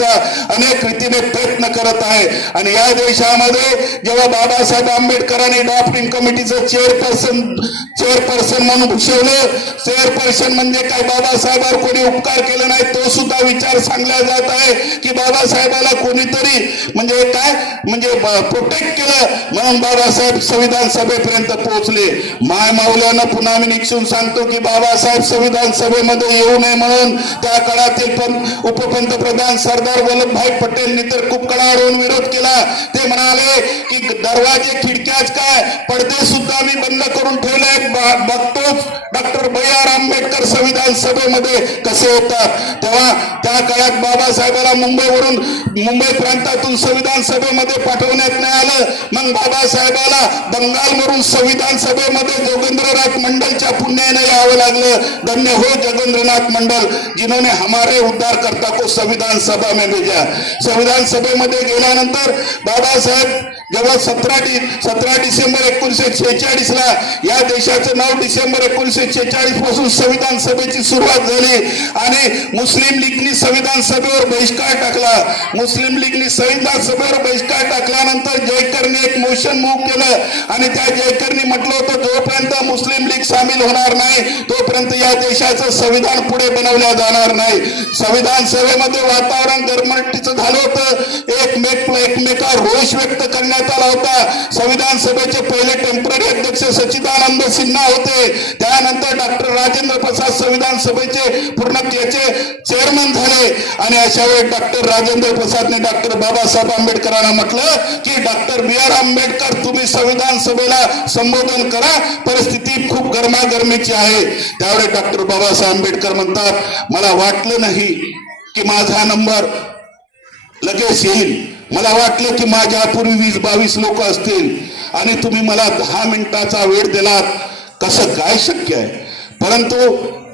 अनेक रीतीने प्रयत्न करत आहे. आणि या देशामध्ये जेव्हा बाबासाहेब आंबेडकरांनी ड्राफ्टिंग कमिटीचं चेअरपर्सन म्हणून भूषवलं. चेअरपर्सन म्हणजे काय, बाबासाहेबांवर कोणी उपकार केला नाही तो सुद्धा विचार सांगला जात आहे की बाबासाहेबाला कोणीतरी म्हणजे काय म्हणजे प्रोटेक्ट केलं म्हणून बाबासाहेब संविधान सभेपर्यंत पोहोचले. माय माऊल्यानं पुन्हा मी निक्षून सांगतो की बाबासाहेब संविधान सभेमध्ये येऊ नये म्हणून त्या काळातील उपपंतप्रधान सरदार वल्लभभाई पटेलनी तर खूप कडाडून विरोध केला. ते म्हणाले की दरवाजे खिडक्याच काय, पडदे सुद्धा मी बंद करून ठेवले. बघतोच डॉक्टर B.R. आंबेडकर संविधान सभेमध्ये कसे होतात. तेव्हा त्या काळात बाबासाहेबाला मुंबई प्रांतातून संविधान सभेमध्ये पाठवण्यात नाही आलं. मग बाबासाहेबाला बंगालवरून संविधान सभेमध्ये जोगेंद्रनाथ मंडलच्या पुण्याने यावं लागलं. धन्य हो जोगेंद्रनाथ मंडल, जिन्होंने हमारे उद्धारकर्ता को संविधान सभा में भेजा. संविधान सभेमध्ये गेल्यानंतर बाबासाहेब जेव्हा 17 डिसेंबर 1946 ला या देशाचं 9 डिसेंबर 1946 पासून संविधान सभेची सुरुवात झाली. आणि मुस्लिम लीगनी संविधान सभेवर बहिष्कार टाकला. मुस्लिम लीगनी संविधान सभेवर बहिष्कार टाकल्यानंतर जयकरने एक मोशन मूव्ह केलं. आणि त्या जयकरनी म्हटलं होतं जोपर्यंत मुस्लिम लीग सामील होणार नाही तोपर्यंत या देशाचं संविधान पुढे बनवलं जाणार नाही. संविधान सभेमध्ये वातावरण गरमटीचं झालं होतं. एकमेकावर रोष व्यक्त करण्यात करण्यात आला होता. संविधान सभेचे पहिले टेम्पररी अध्यक्ष सच्चिदानंद सिन्हा होते. त्यानंतर डॉक्टर राजेंद्र प्रसाद संविधान सभेचे पूर्ण याचे चेअरमन झाले. आणि अशा वेळी डॉक्टर राजेंद्र प्रसादने डॉक्टर बाबासाहेब आंबेडकरांना म्हटलं की डॉक्टर B.R. आंबेडकर तुम्ही संविधान सभेला संबोधन करा, परिस्थिती खूप गरमागरमीची आहे. त्यावेळी डॉक्टर बाबासाहेब आंबेडकर म्हणतात मला वाटलं नाही की माझा नंबर लगेच येईल. मला वाटलं की माझ्यापूर्वी 20-22 लोक असतील आणि तुम्ही मला 10 मिनिटाचा वेळ दिलात. कसं काय शक्य आहे? परंतु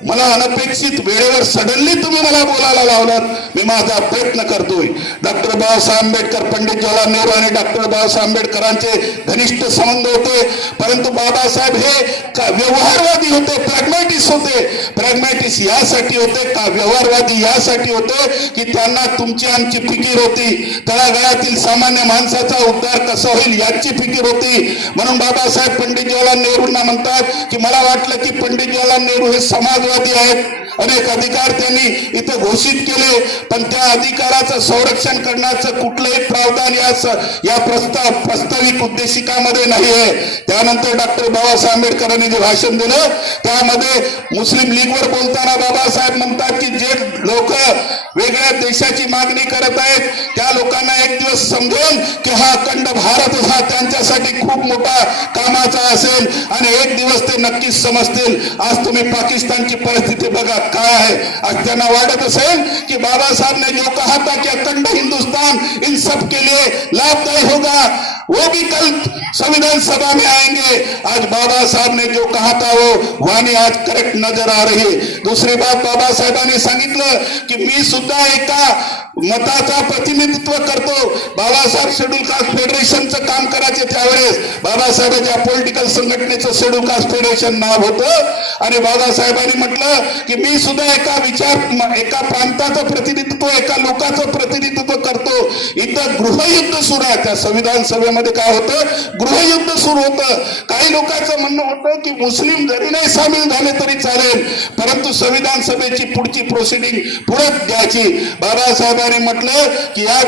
मला अनपेक्षित वेळेवर सडनली तुम्ही मला बोलायला लावलात. मी माझा प्रयत्न करतोय. डॉक्टर बाबासाहेब आंबेडकर, पंडित जवाहरलाल नेहरू आणि डॉक्टर बाबासाहेब आंबेडकरांचे घनिष्ठ संबंध होते. परंतु बाबासाहेब हे व्यवहारवादी होते, प्रॅग्मॅटिस्ट होते. प्रॅग्मॅटिस्ट यासाठी होते का व्यवहारवादी यासाठी होते की त्यांना तुमची आमची फिकीर होती. तळागाळातील सामान्य माणसाचा उद्धार कसा होईल याची फिकीर होती. म्हणून बाबासाहेब पंडित जवाहरलाल नेहरूंना म्हणतात की मला वाटलं की पंडित जवाहरलाल नेहरू हे समाजवादी आहेत. अनेक अधिकार त्यांनी इथं घोषित केले, पण त्या अधिकाराचं संरक्षण करण्याचं कुठलंही प्रावधान या प्रस्ताविक उद्देशिकामध्ये नाही आहे. त्यानंतर डॉक्टर बाबासाहेब आंबेडकरांनी जे भाषण दिलं त्यामध्ये मुस्लिम लीगवर बोलताना बाबासाहेब म्हणतात की जे लोक वेगळ्या देशाची मागणी करत आहेत त्या लोकांना एक दिवस समजेल की हा अखंड भारत हा त्यांच्यासाठी खूप मोठा कामाचा असेल आणि एक दिवस ते नक्कीच समजतील. आज तुम्ही पाकिस्तानची परिस्थिती बघा काय आहे. आज त्यांना वाटत असेल की बाबासाहेब ने जो कहा था कि अखंड हिंदुस्तान इन सब के लिए लाभदायी होगा, वो भी कल संविधान सभा में आएंगे. आज बाबा साहब ने जो कहा था वो वाणी आज करेक्ट नजर आ रही है. दूसरी बात बाबासाहेबांनी सांगितलं की मी सुद्धा एका मताचा प्रतिनिधित्व करतो. बाबासाहेब शेड्यूल कास्ट फेडरेशनचं काम करायचे त्यावेळेस बाबासाहेबांच्या पॉलिटिकल संघटनेचं शेड्यूल कास्ट फेडरेशन नाव होतं आणि बाबासाहेबांनी म्हटलं की मी सुद्धा एका प्रांताचं प्रतिनिधित्व, एका लोकांचं प्रतिनिधित्व करतो. इथं गृहयुद्ध सुरू आहे. त्या संविधान सभेमध्ये काय होतं? गृहयुद्ध सुरू होतं. काही लोकांचं म्हणणं होतं की मुस्लिम जरी नाही सामील झाले तरी चालेल, परंतु संविधान सभेची पुढची प्रोसिडिंग पुढे द्यायची. बाबासाहेबांनी म्हटलं की या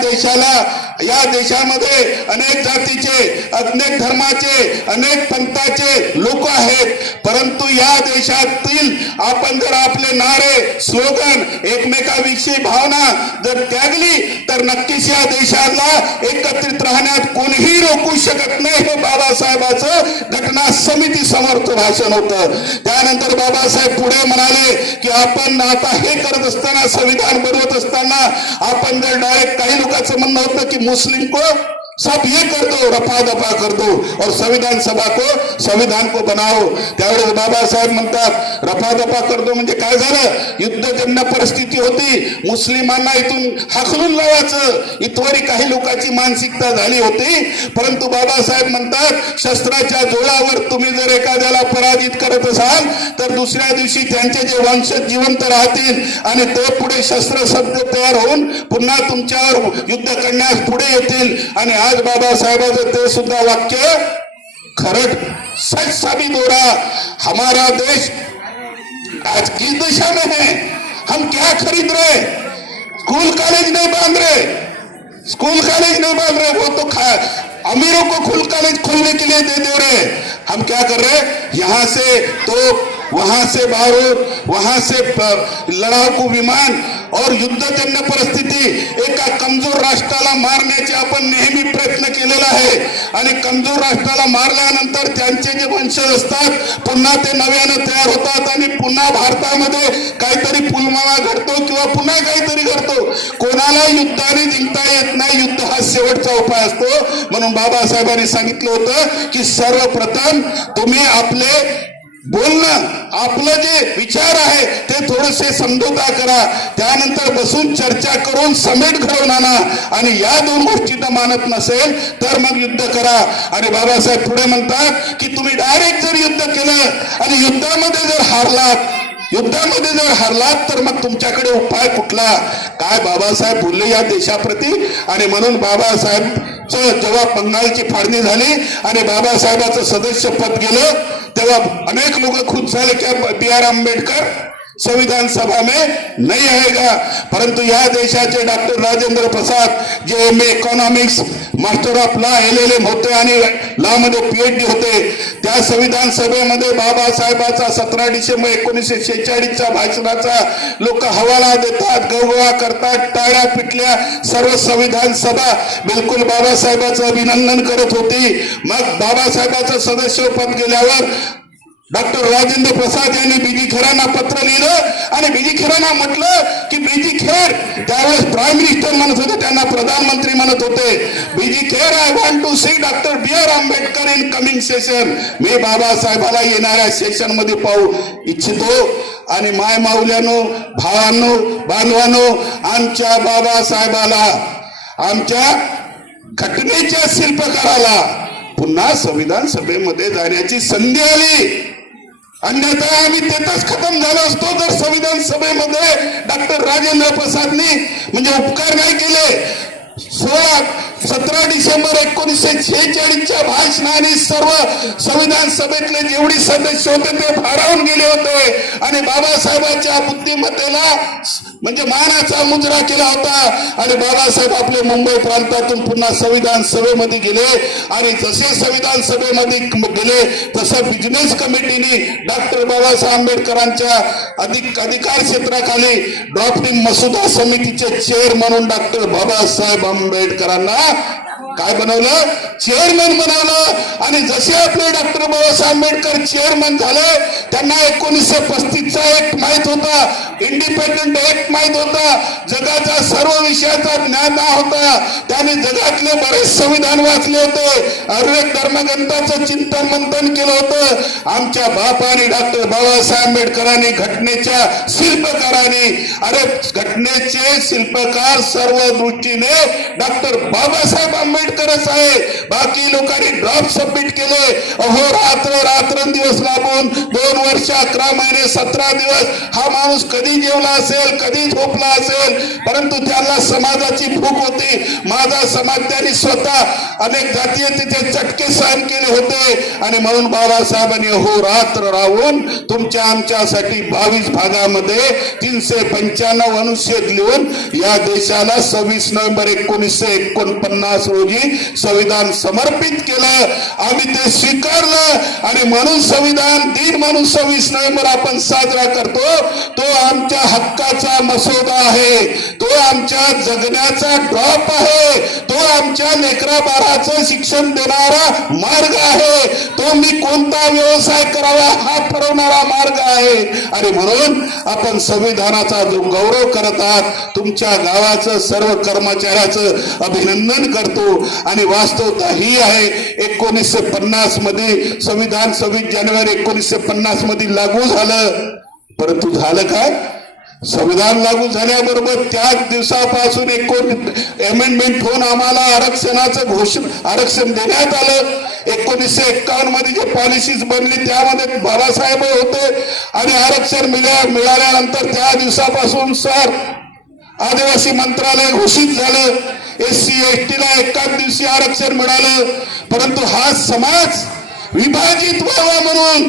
देशामध्ये अनेक जातीचे, अनेक धर्माचे, अनेक पंथाचे लोक आहेत, परंतु या देशातील आपण जर आपले नारे, स्लोगन, एकमेकाविषयी भावना जर त्यागली तर नक्कीच या देशाला एकत्रित राहण्यात कोणीही रोखू शकत नाही. हे बाबासाहेबांचं घटना समिती समोरचं भाषण होतं. त्यानंतर बाबासाहेब पुढे म्हणाले की आपण आता हे करत असताना, संविधान बनवत असताना आपण जर डायरेक्ट, काही लोकांचं म्हणणं होतं की मुस्लिम को सब ये कर दो, रफा दफा कर दो और संविधान सभा को, संविधान को बनाओ. त्यावेळेस बाबासाहेब म्हणतात रफा दफा कर दो म्हणजे काय झालं? युद्धजन्य परिस्थिती होती, मुस्लिमांना इथून हाकलून लावायचं, इथवरी काही लोकांची मानसिकता झाली होती. परंतु बाबासाहेब म्हणतात शस्त्राच्या जोरावर तुम्ही जर एखाद्याला पराजित करत असाल तर दुसऱ्या दिवशी त्यांचे जे वंशज जिवंत राहतील आणि ते पुढे शस्त्रसज्ज तयार होऊन पुन्हा तुमच्यावर युद्ध करण्यास पुढे येतील. आणि आज बाबासाहेबांचं ते सुद्धा वाक्य खरं सच साबित हो रहा. हमारा देश आज किस दिशा में है? हम क्या खरीद रहे? स्कूल कॉलेज नहीं बांध रहे, स्कूल कॉलेज नहीं बांध रहे, वो तो अमीरों को स्कूल कॉलेज खोलने के लिए दे रहे. हम क्या कर रहे? यहाँ से तो वहां से बारूद, वहां से लढाऊ विमान और युद्धजन्य परिस्थिती एका कमजोर राष्ट्राला मारण्याचे आपण नेहमी प्रयत्न केलेला आहे. आणि कमजोर राष्ट्राला मारल्यानंतर त्यांचे जे वंशज असतात पुन्हा ते नव्यानं तयार होतात आणि पुन्हा भारतामध्ये काहीतरी पुलवामा घडतो किंवा पुन्हा काहीतरी घडतो. कोणाला युद्धाने जिंकता येत नाही, युद्ध हा शेवटचा उपाय असतो. म्हणून बाबासाहेबांनी सांगितलं होतं की सर्वप्रथम तुम्ही आपले बोलणं, आपलं जे विचार आहे ते थोडेसे समझोता करा, त्यानंतर बसून चर्चा करून समेट घडवून आणा. आणि या दोन गोष्टी तर मानत नसेल तर मग युद्ध करा. आणि बाबासाहेब पुढे म्हणतात की तुम्ही डायरेक्ट जर युद्ध केलं आणि युद्धामध्ये जर हारलात तर मग तुमच्याकडे उपाय कुठला? काय बाबासाहेब बोलले या देशाप्रती. आणि म्हणून बाबासाहेबचं जेव्हा बंगालची फाळणी झाली आणि बाबासाहेबाचं सदस्य पद गेलं तेव्हा अनेक लोक खुश झाले की B.R. आंबेडकर संविधान सभा में नहीं आएगा। परंतु या देशाचे डॉक्टर राजेंद्र प्रसाद जे M economics master of law LLM होते आणि लॉ मध्ये PhD होते, त्या संविधान सभेमध्ये बाबासाहेबाचा 17 डिसेंबर 1946च्या भाषणाचा लोक हवाला देतात, गवगवा करतात, टाळ्या पिटल्या, सर्व संविधान सभा बिलकुल बाबासाहेबांचं अभिनंदन करत होती। मग बाबासाहेबांचं सदस्यपद गेल्यावर डॉक्टर राजेंद्र प्रसाद यांनी बीजी खेरांना पत्र लिहिलं आणि बीजी खेरांना म्हटलं की बीजी खेर त्यावेळेस प्राईम मिनिस्टर म्हणत होते, त्यांना प्रधानमंत्री म्हणत होते, B G Kher I want to see doctor BR Ambedkar in coming session, मी बाबासाहेबाला येणाऱ्या सेशन मध्ये पाहू इच्छितो। आणि माय माऊल्यानो, भावांनो, बांधवांनो, आमच्या बाबासाहेबाला, आमच्या घटनेच्या शिल्पकाराला पुन्हा संविधान सभेमध्ये जाण्याची संधी आली, अन्यथा आम्ही तेथच खतम झालो असतो जर संविधान सभेमध्ये डॉक्टर राजेंद्र प्रसादनी म्हणजे उपकार नाही केले। 17 डिसेंबर 1946च्या भाषणाने सर्व संविधान सभेतले जेवढे सदस्य होते ते भारावून गेले होते आणि बाबासाहेबांच्या बुद्धिमत्तेला म्हणजे मानाचा मुजरा केला होता। आणि बाबासाहेब आपले मुंबई प्रांतातून पुन्हा संविधान सभेमध्ये गेले आणि जसे संविधान सभेमध्ये गेले तसं बिझनेस कमिटीने डॉक्टर बाबासाहेब आंबेडकरांच्या अधिकार क्षेत्राखाली ड्राफ्टिंग मसुदा समितीचे चेअर म्हणून डॉक्टर बाबासाहेब आंबेडकरांना काय बनवलं, चेअरमन बनवलं। आणि जसे आपले डॉक्टर बाबासाहेब आंबेडकर चेअरमन झाले, त्यांना 1935चा ऍक्ट माहित होता, इंडिपेंडंट ऍक्ट माहित होता, जगाचा सर्व विषयाचा ज्ञान होता, त्यांनी जगातले बरेच संविधान वाचले होते, अनेक धर्मग्रंथाचं चिंतन मंथन केलं होतं। आमच्या बापाने डॉक्टर बाबासाहेब आंबेडकरांनी घटनेच्या शिल्पकारांनी, अरे घटनेचे शिल्पकार सर्व दृष्टीने डॉक्टर बाबासाहेब आंबेडकरच आहे। बाकी लोकांनी ड्राफ्ट सबमिट केले, अहो रात्रंदिवस लागून 2 वर्ष 11 महिने 17 दिवस हा माणूस कधी जेवला असेल, कधी झोपला असेल, परंतु त्याला समाजाची भूक होती। माझा समाज त्यांनी स्वतः अनेक जातीय तिथे चटके सहन केले होते आणि म्हणून बाबासाहेबांनी अहोरात्र राहून तुमच्या आमच्यासाठी 22 भागामध्ये 395 अनुच्छेद लिहून या देशाला 26 नोव्हेंबर 1949 रोजी संविधान समर्पित केलं। आम्ही ते स्वीकारलं आणि म्हणून संविधान दिन म्हणून 26 नोव्हेंबर आपण साजरा करतो। तो आमच्या हक्काचा मसुदा आहे, तो आमच्या जगण्याचा ड्रॉप आहे, तो आमच्या लेकरा बाळाचं शिक्षण देणारा मार्ग आहे, तो मी कोणता व्यवसाय करावा हा ठरवणारा मार्ग आहे। आणि म्हणून आपण संविधानाचा जो गौरव करत आहात, तुमच्या गावाचं सर्व कर्मचाऱ्याचं अभिनंदन करतो। आणि वास्तवता ही आहे 1950 मध्ये संविधान 26 जानेवारी 1950 मध्ये लागू झालं, परंतु झालं काय, संविधान लागू झाल्याबरोबर त्याच दिवसापासून अमेंडमेंट होऊन आम्हाला आरक्षण देण्यात आलं। 1951 मध्ये जे पॉलिसीज बनली त्यामध्ये बाबासाहेब होते आणि आरक्षण मिळाल्यानंतर त्या दिवसापासून सर आदिवासी मंत्रालय घोषित झालं, SC ST ला एकाच दिवशी आरक्षण मिळालं। परंतु हा समाज विभाजित व्हावा म्हणून,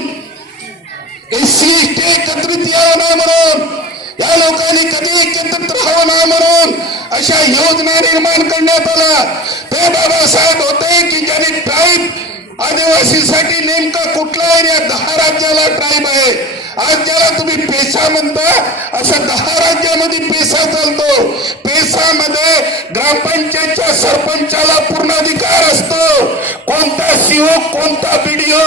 SC ST एकत्रित यावं नाही म्हणून, या लोकांनी कधी एकत्रित राहावं नाही म्हणून अशा योजना निर्माण करण्यात आल्या। ते बाबासाहेब होते की ज्यांनी ट्राईब आदिवासीसाठी नेमका कुठला एरिया 10 राज्याला ट्राईब आहे। आज ज्याला तुम्ही पेसा म्हणता, अशा 10 राज्यामध्ये पेसा चालतो। पेसामध्ये ग्रामपंचायतच्या सरपंचाला पूर्ण अधिकार असतो, कोणता CO कोणता BDO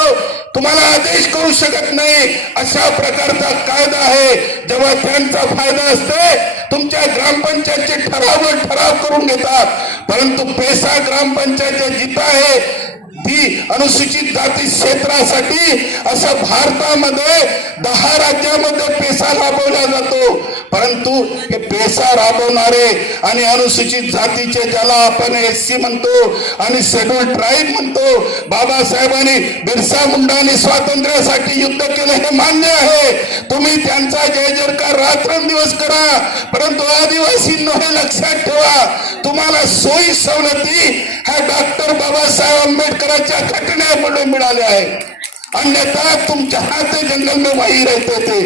तुम्हाला आदेश करू शकत नाही, अशा प्रकारचा कायदा आहे। जेव्हा त्यांचा फायदा असते तुमच्या ग्रामपंचायतचे ठराव करून घेतात, परंतु पेसा ग्रामपंचायत जिथं आहे ती अनुसूचित जाती क्षेत्रासाठी असं भारतामध्ये 10 राज्यामध्ये पेसा राबवला जातो। परंतु हे पेसा राबवणारे आणि अनुसूचित जातीचे ज्याला आपण SC म्हणतो आणि शेड्यूल ट्राईब म्हणतो, बाबासाहेबांनी बिरसा मुंडांनी स्वातंत्र्यासाठी युद्ध केलं हे मान्य आहे, तुम्ही त्यांचा जय जयकार रात्रंदिवस करा, परंतु आदिवासींनो हे लक्षात ठेवा, तुम्हाला सोयी सवलती ह्या डॉक्टर बाबासाहेब आंबेडकरांच्या घटनेमुळे मिळाल्या आहेत। अन्यथा तुमच्या हाथ जंगल में वही रहते थे.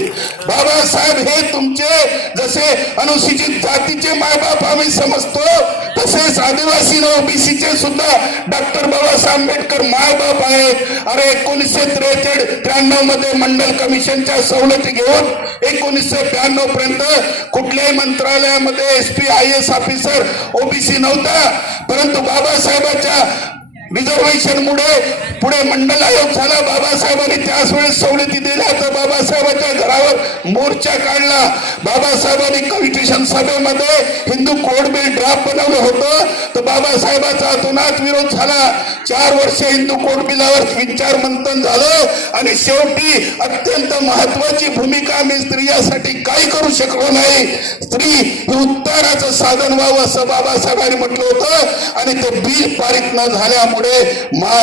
बाबासाहेब हे तुमचे जसे अनुसूचित जातीचे मायबाप आम्ही समजतो, तसेच आदिवासी व ओबीसीचे सुद्धा डॉक्टर बाबासाहेब आंबेडकर मायबाप आहेत. अरे 1993 मध्ये मंडल कमिशनच्या सवलती घेऊन 1992 पर्यंत कुठल्याही मंत्रालयामध्ये SP IAS ऑफिसर ओबीसी नव्हता, परंतु बाबासाहेबांच्या रिझर्वेशन मुळे पुढे मंडल आयोग झाला. बाबासाहेबांनी त्याच वेळेस सवलती दिल्या, तर बाबासाहेबांच्या घरावर मोर्चा काढला. बाबासाहेबांनी कॉन्स्टिट्यूशन सभेमध्ये हिंदू कोड बिल ड्राफ्ट बनवलं होतं, तर बाबासाहेबांचा अतोनात विरोध झाला. 4 वर्ष हिंदू कोड बिलावर विचार मंथन झालं आणि शेवटी अत्यंत महत्वाची भूमिका मी स्त्रियासाठी काही करू शकलो नाही. स्त्री ही उत्थानाचं साधन व्हावं असं बाबासाहेबांनी म्हटलं होतं आणि ते बिल पारित न झाल्यामुळे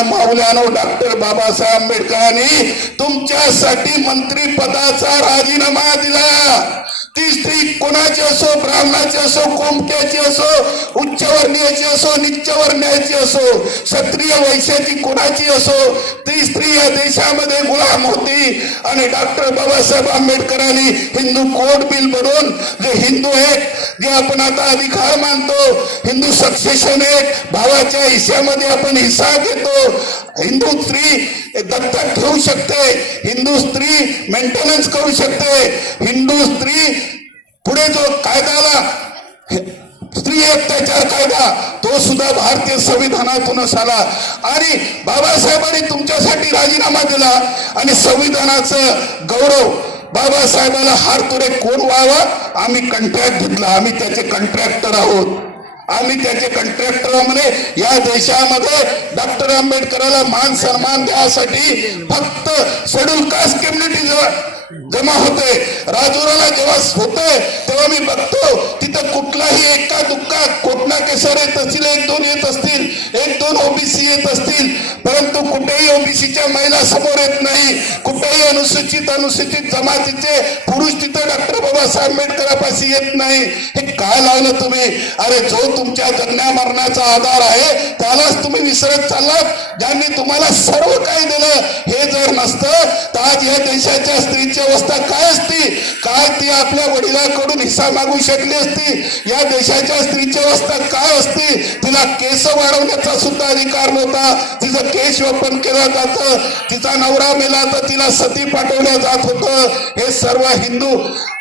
माऊल्यानो डॉक्टर बाबासाहेब आंबेडकरांनी तुमच्यासाठी मंत्री पदाचा राजीनामा दिला. ती स्त्री कोणाची असो, ब्राह्मणाची असो, कोमट्याची असो, उच्चवर्णीयाची असो, निच्चवर्णीयाची असो, क्षत्रिय वैश्याची कोणाची असो, ती स्त्री या देशामध्ये गुलाम होती. आणि डॉक्टर बाबासाहेब आंबेडकरांनी हिंदू कोड बिल बनवून जे हिंदू आहेत, जे आपण आता अधिकार मानतो, हिंदू सक्सेशन ऍक्ट, भावाच्या हिस्स्यामध्ये आपण हिस्सा घेतो, हिंदू स्त्री दत्तक ठेवू शकते, हिंदू स्त्री मेंटेनन्स करू शकते, हिंदू स्त्री पुढे जो कायदा आला स्त्री अत्याचार कायदा, तो सुद्धा भारतीय संविधानातूनच आला. आणि बाबासाहेबांनी तुमच्यासाठी राजीनामा दिला आणि संविधानाचं गौरव बाबासाहेबाला हारतुरे कोण व्हावा, आम्ही कंट्रॅक्ट घेतला, आम्ही त्याचे कंट्रॅक्टर आहोत. आम्ही त्याचे कंट्रॅक्टर मध्ये या देशामध्ये डॉक्टर आंबेडकरांना मान सन्मान द्यासाठी फक्त शेड्यूल कास्ट कम्युनिटी जमा होते. राजुराला जेव्हा होते तेव्हा मी बघतो तिथं कुठलाही एका दुःखात कोटना केसर येत असतील, 1-2 येत असतील, 1-2 ओबीसी येत असतील, परंतु कुठेही ओबीसीच्या महिला समोर येत नाही. कुठेही अनुसूचित जमातीचे पुरुष तिथे डॉक्टर बाबासाहेब आंबेडकरांपाशी येत नाही. हे काय लावलं तुम्ही? अरे जो तुमच्या जगण्या मरणाचा आधार आहे त्यालाच तुम्ही विसरत चाललात. ज्यांनी तुम्हाला सर्व काही दिलं हे जर नसतं तर आज या देशाच्या स्त्रीची अवस्था काय असती? काय ती आपल्या वडिलांकडून हिस्सा मागू शकली असती? या देशाच्या स्त्रीची अवस्था काय असती? तिला केस वाढवण्याचा सुद्धा अधिकार नव्हता. तिचं केस वपन केलं जातं, तिचा नवरा मेला तर तिला सती पाठवल्या जात होतं. हे सर्व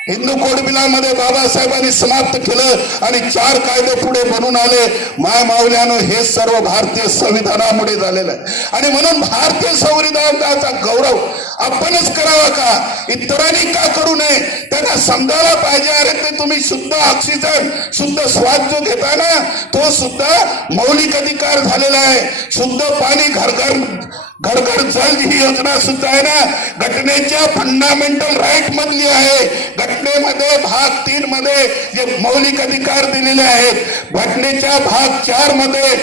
हिंदू कोड बिलामध्ये बाबासाहेबांनी समाप्त केलं आणि 4 कायदे पुढे बनून आले. माय माऊल्यानं हे सर्व भारतीय संविधानामुळे झालेलं आहे. आणि म्हणून भारतीय संविधानाचा गौरव आपणच करावा का? इतरांनी का करू नये? त्यांना समजायला पाहिजे अरे ते तुम्ही शुद्ध ऑक्सिजन, शुद्ध श्वास जो घेता ना, तो सुद्धा मौलिक अधिकार झालेला आहे. शुद्ध पाणी घर घर जल ही योजना सुद्धा आहे ना, घटनेच्या फंडामेंटल राईट मधली आहे. घटनेमध्ये भाग 3 मध्ये जे मौलिक अधिकार दिलेले आहेत, घटनेच्या भाग 4 मध्ये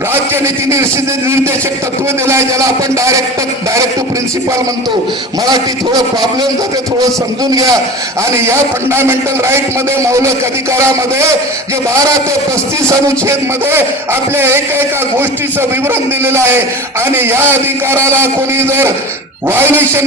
राज्य नीती निर्देशक तत्व दिलाय, ज्याला आपण डायरेक्ट प्रिन्सिपल म्हणतो. मराठी थोडं प्रॉब्लेम जाते, थोडं समजून घ्या. आणि या फंडामेंटल राईट मध्ये मौलिक अधिकारामध्ये जे 12 ते 35 अनुच्छेद मध्ये आपल्या एका गोष्टीचं विवरण दिलेलं आहे. आणि या अधिकाराला कोणी जर व्हायलेशन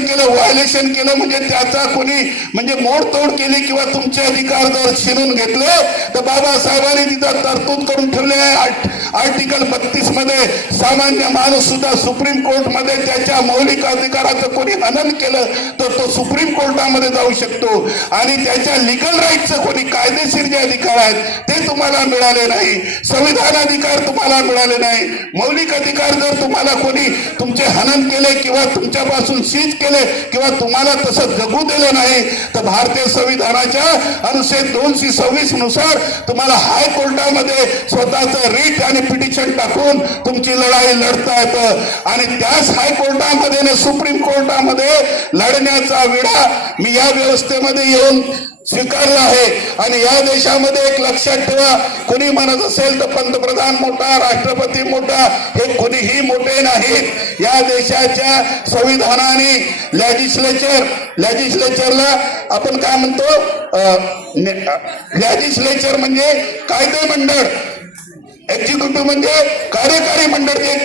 केलं म्हणजे त्याचा कोणी म्हणजे मोडतोड केली किंवा तुमचे अधिकार जर छिनून घेतले तर बाबासाहेबांनी तिथं तरतूद करून ठेवले आहे. आर्टिकल 32 मध्ये सामान्य माणूस सुद्धा सुप्रीम कोर्टमध्ये त्याच्या मौलिक अधिकाराचं कोणी हनन केलं तर तो सुप्रीम कोर्टामध्ये जाऊ शकतो. आणि त्याच्या लिगल राईटचं कोणी कायदेशीर जे अधिकार आहेत ते तुम्हाला मिळाले नाही. संविधान अधिकार तुम्हाला मिळाले नाही. मौलिक अधिकार जर तुम्हाला कोणी तुमचे हनन केले किंवा तुमच्या सीज केले किंवा तुम्हाला तसं जगू दिलं नाही तर भारतीय संविधानाच्या अनुच्छेद 226 नुसार तुम्हाला हायकोर्टामध्ये स्वतःचं रिट आणि पिटिशन टाकून तुमची लढाई लढता येतं. आणि त्याच हायकोर्टामध्ये आणि सुप्रीम कोर्टामध्ये लढण्याचा विडा मी या व्यवस्थेमध्ये येऊन स्वीकारला आहे. आणि या देशामध्ये एक लक्षात ठेवा, कोणी म्हणत असेल तर पंतप्रधान मोठा, राष्ट्रपती मोठा, हे कोणीही मोठे नाहीत. या देशाच्या संविधानाने लॅजिस्लेचरला आपण काय म्हणतो, लॅजिस्लेचर म्हणजे कायदे मंडळ, एक्झिक्युटिव्ह म्हणजे कार्यकारी मंडळ, जे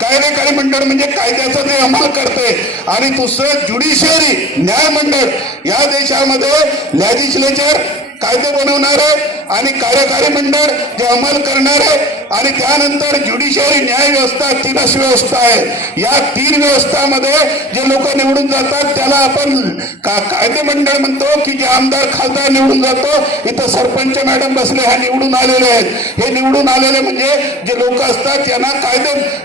कार्यकारी मंडळ म्हणजे कायद्याचा जे अंमल करते, आणि दुसरं ज्युडिशियरी न्याय मंडळ. या देशामध्ये लेजिस्लेचर कायदे बनवणारे आणि कार्यकारी मंडळ जे अंमल करणारे आणि त्यानंतर ज्युडिशियरी न्याय व्यवस्था, तीनच व्यवस्था आहे. या तीन व्यवस्थामध्ये जे लोक निवडून जातात त्याला आपण कायदे मंडळ म्हणतो, की जे आमदार खासदार निवडून जातो. इथं सरपंच मॅडम बसले, ह्या निवडून आलेले आहेत. हे निवडून आलेले म्हणजे जे लोक असतात त्यांना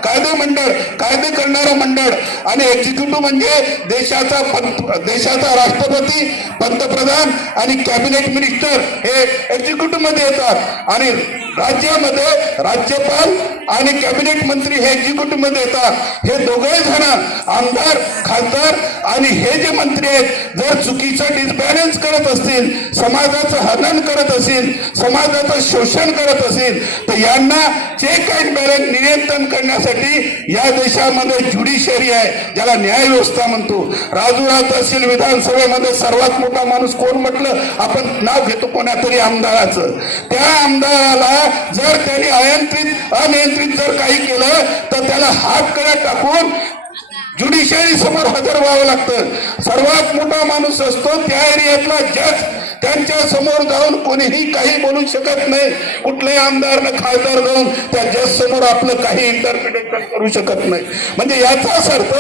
कायदे मंडळ, कायदे करणारं मंडळ. आणि एक्झिक्युटिव्ह म्हणजे देशाचा राष्ट्रपती, पंतप्रधान आणि कॅबिनेट मिनिस्टर हे एक्झिक्युटिव्ह मध्ये येतात. आणि राज्यामध्ये राज्यपाल आणि कॅबिनेट मंत्री हे एक्झिक्युटिव्ह मध्ये येतात. हे दोघे जण आमदार, खासदार आणि हे जे मंत्री आहेत, जर चुकीचं डिसबॅलन्स करत असतील, समाजाचं हनन करत असतील, समाजाचं शोषण करत असतील, तर यांना चेक अँड बॅलन्स नियंत्रण करण्यासाठी या देशामध्ये ज्युडिशियरी आहे, ज्याला न्याय व्यवस्था म्हणतो. राजुरा तहसील विधानसभेमध्ये सर्वात मोठा माणूस कोण म्हटलं, आपण नाव घेतो कोणा तरी आमदाराचं. त्या आमदाराला जर त्यांनी अनियंत्रित जर काही केलं तर त्याला हात कड्यात टाकून ज्युडिशियरी समोर हजर व्हावं लागतं. सर्वात मोठा माणूस असतो त्या एरियातला जज, त्यांच्या समोर जाऊन कोणीही काही बोलू शकत नाही. कुठल्याही आमदारनं खासदार जाऊन त्या जज समोर आपलं काही इंटरप्रिटेशन करू शकत नाही. म्हणजे याचाच अर्थ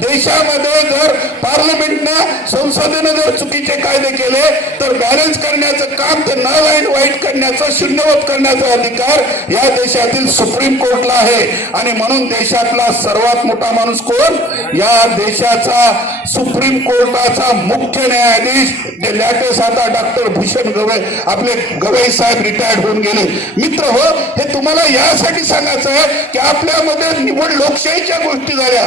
देशामध्ये जर पार्लमेंटनं, संसदेनं जर चुकीचे कायदे केले तर बॅलन्स करण्याचं काम, ते नल अँड वाईट करण्याचा, शून्यवत करण्याचा अधिकार या देशातील सुप्रीम कोर्टला आहे. आणि म्हणून देशातला सर्वात मोठा माणूस कोण, या देशाचा सुप्रीम कोर्टाचा मुख्य न्यायाधीश, जे लॅटेस्ट आता डॉक्टर भूषण गवई, आपले गवई साहेब रिटायर्ड होऊन गेले. मित्र हो, हे तुम्हाला यासाठी सांगायचं आहे की आपल्यामध्ये निवड लोकशाहीच्या गोष्टी झाल्या.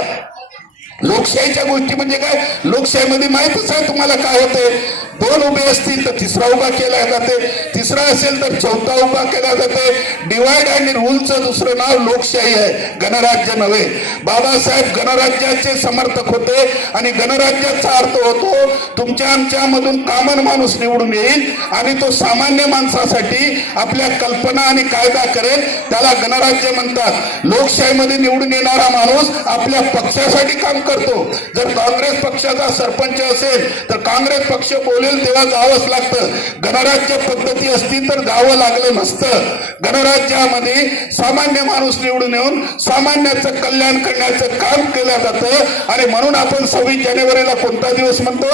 लोकशाहीच्या गोष्टी म्हणजे काय, लोकशाहीमध्ये माहितच आहे तुम्हाला काय होते. दोन उभे असतील तर तिसरा उभा केला जाते, तिसरा असेल तर चौथा उभा केला जाते. डिवाइड अँड रूलचं दुसरं नाव लोकशाही आहे, गणराज्य नव्हे. बाबासाहेब गणराज्याचे समर्थक होते आणि गणराज्याचा अर्थ होतो तुमच्या आमच्यामधून कॉमन माणूस निवडून येईल आणि तो सामान्य माणसासाठी आपल्या कल्पना आणि कायदा करेल, त्याला गणराज्य म्हणतात. लोकशाहीमध्ये निवडून येणारा माणूस आपल्या पक्षासाठी काम करतो. जर काँग्रेस पक्षाचा सरपंच असेल तर काँग्रेस पक्ष बोलेल तेव्हा जावंच लागतं. गणराज्य पद्धती असती तर जावं लागलं नसतं. गणराज्यामध्ये सामान्य माणूस निवडून येऊन सामान्याचं कल्याण करण्याचं काम केलं जातं. आणि म्हणून आपण 26 जानेवारीला कोणता दिवस म्हणतो,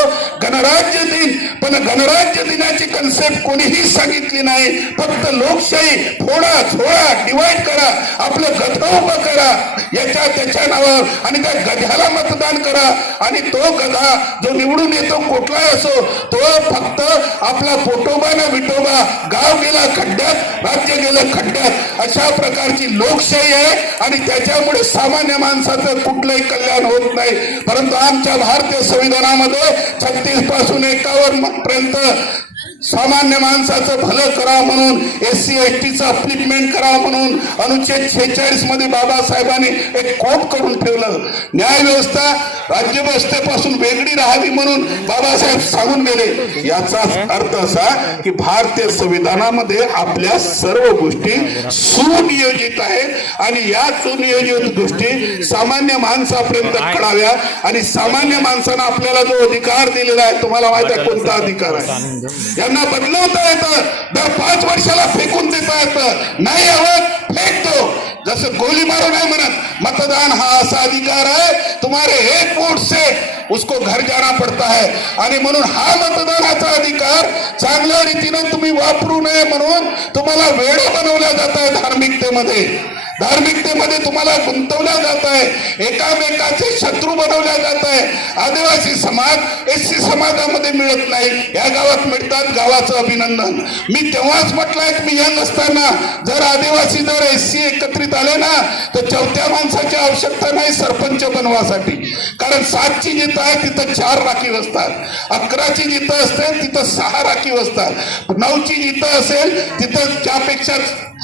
गणराज्य दिन. पण गणराज्य दिनाची कन्सेप्ट कोणीही सांगितली नाही. फक्त लोकशाही फोडा, झोडा, डिवाइड करा, आपलं गधा उभं करा याच्या त्याच्या नावावर, आणि त्या गध्याला मतदान करा. आणि तो गधा जो निवडून येतो कुठलाही असो, तो फक्त आपला पोटोबा ना विठोबा, गाव गेला खड्ड्यात, राज्य गेलं खड्ड्यात, अशा प्रकारची लोकशाही आहे. आणि त्याच्यामुळे सामान्य माणसाचं कुठलंही कल्याण होत नाही. परंतु आमच्या भारतीय संविधानामध्ये 36 पासून 51 पर्यंत सामान्य माणसाचं भलं करावं म्हणून, SC STचं अपलिफ्टमेंट करावं म्हणून अनुच्छेद 46 मध्ये बाबासाहेबांनी एक कोट करून ठेवलं. न्याय व्यवस्था राज्यव्यवस्थेपासून वेगळी राहावी म्हणून बाबासाहेब सांगून गेले. याचाच अर्थ असा की भारतीय संविधानामध्ये आपल्या सर्व गोष्टी सुनियोजित आहेत आणि या सुनियोजित गोष्टी सामान्य माणसापर्यंत कळाव्या. आणि सामान्य माणसानं आपल्याला जो अधिकार दिलेला आहे, तुम्हाला माहित आहे कोणता अधिकार आहे, यांना बदलवता येतं. दर 5 वर्षाला फेकून देता येतं. नाही आवडत फेक दो. जसं गोली मारो नाही म्हणत, मतदान हा असा अधिकार है, तुम्हारे एक वोट से उसको घर जाना पड़ता है. आणि म्हणून हा मतदानाचा अधिकार चांगल्या रीतीनं तुम्ही वापरू नये म्हणून तुम्हाला वेळ बनवल्या जात आहे. धार्मिकतेमध्ये तुम्हाला गुंतवल्या जात आहे. एकामेकाचे शत्रू बनवल्या जात आहे. आदिवासी समाज SC समाजामध्ये मिळत नाही, या गावात मिळतात, गावाचं अभिनंदन. मी तेव्हाच म्हटलंय, मी यंग असताना जर आदिवासी जर SC एकत्रित आले ना तर 4थ्या माणसाची आवश्यकता नाही सरपंच बनवासाठी. कारण 7ची जिथं आहे तिथं 4 राखीव असतात, 11ची जिथं असते तिथं 6 राखीव असतात, 9ची जिथं असेल तिथं त्यापेक्षा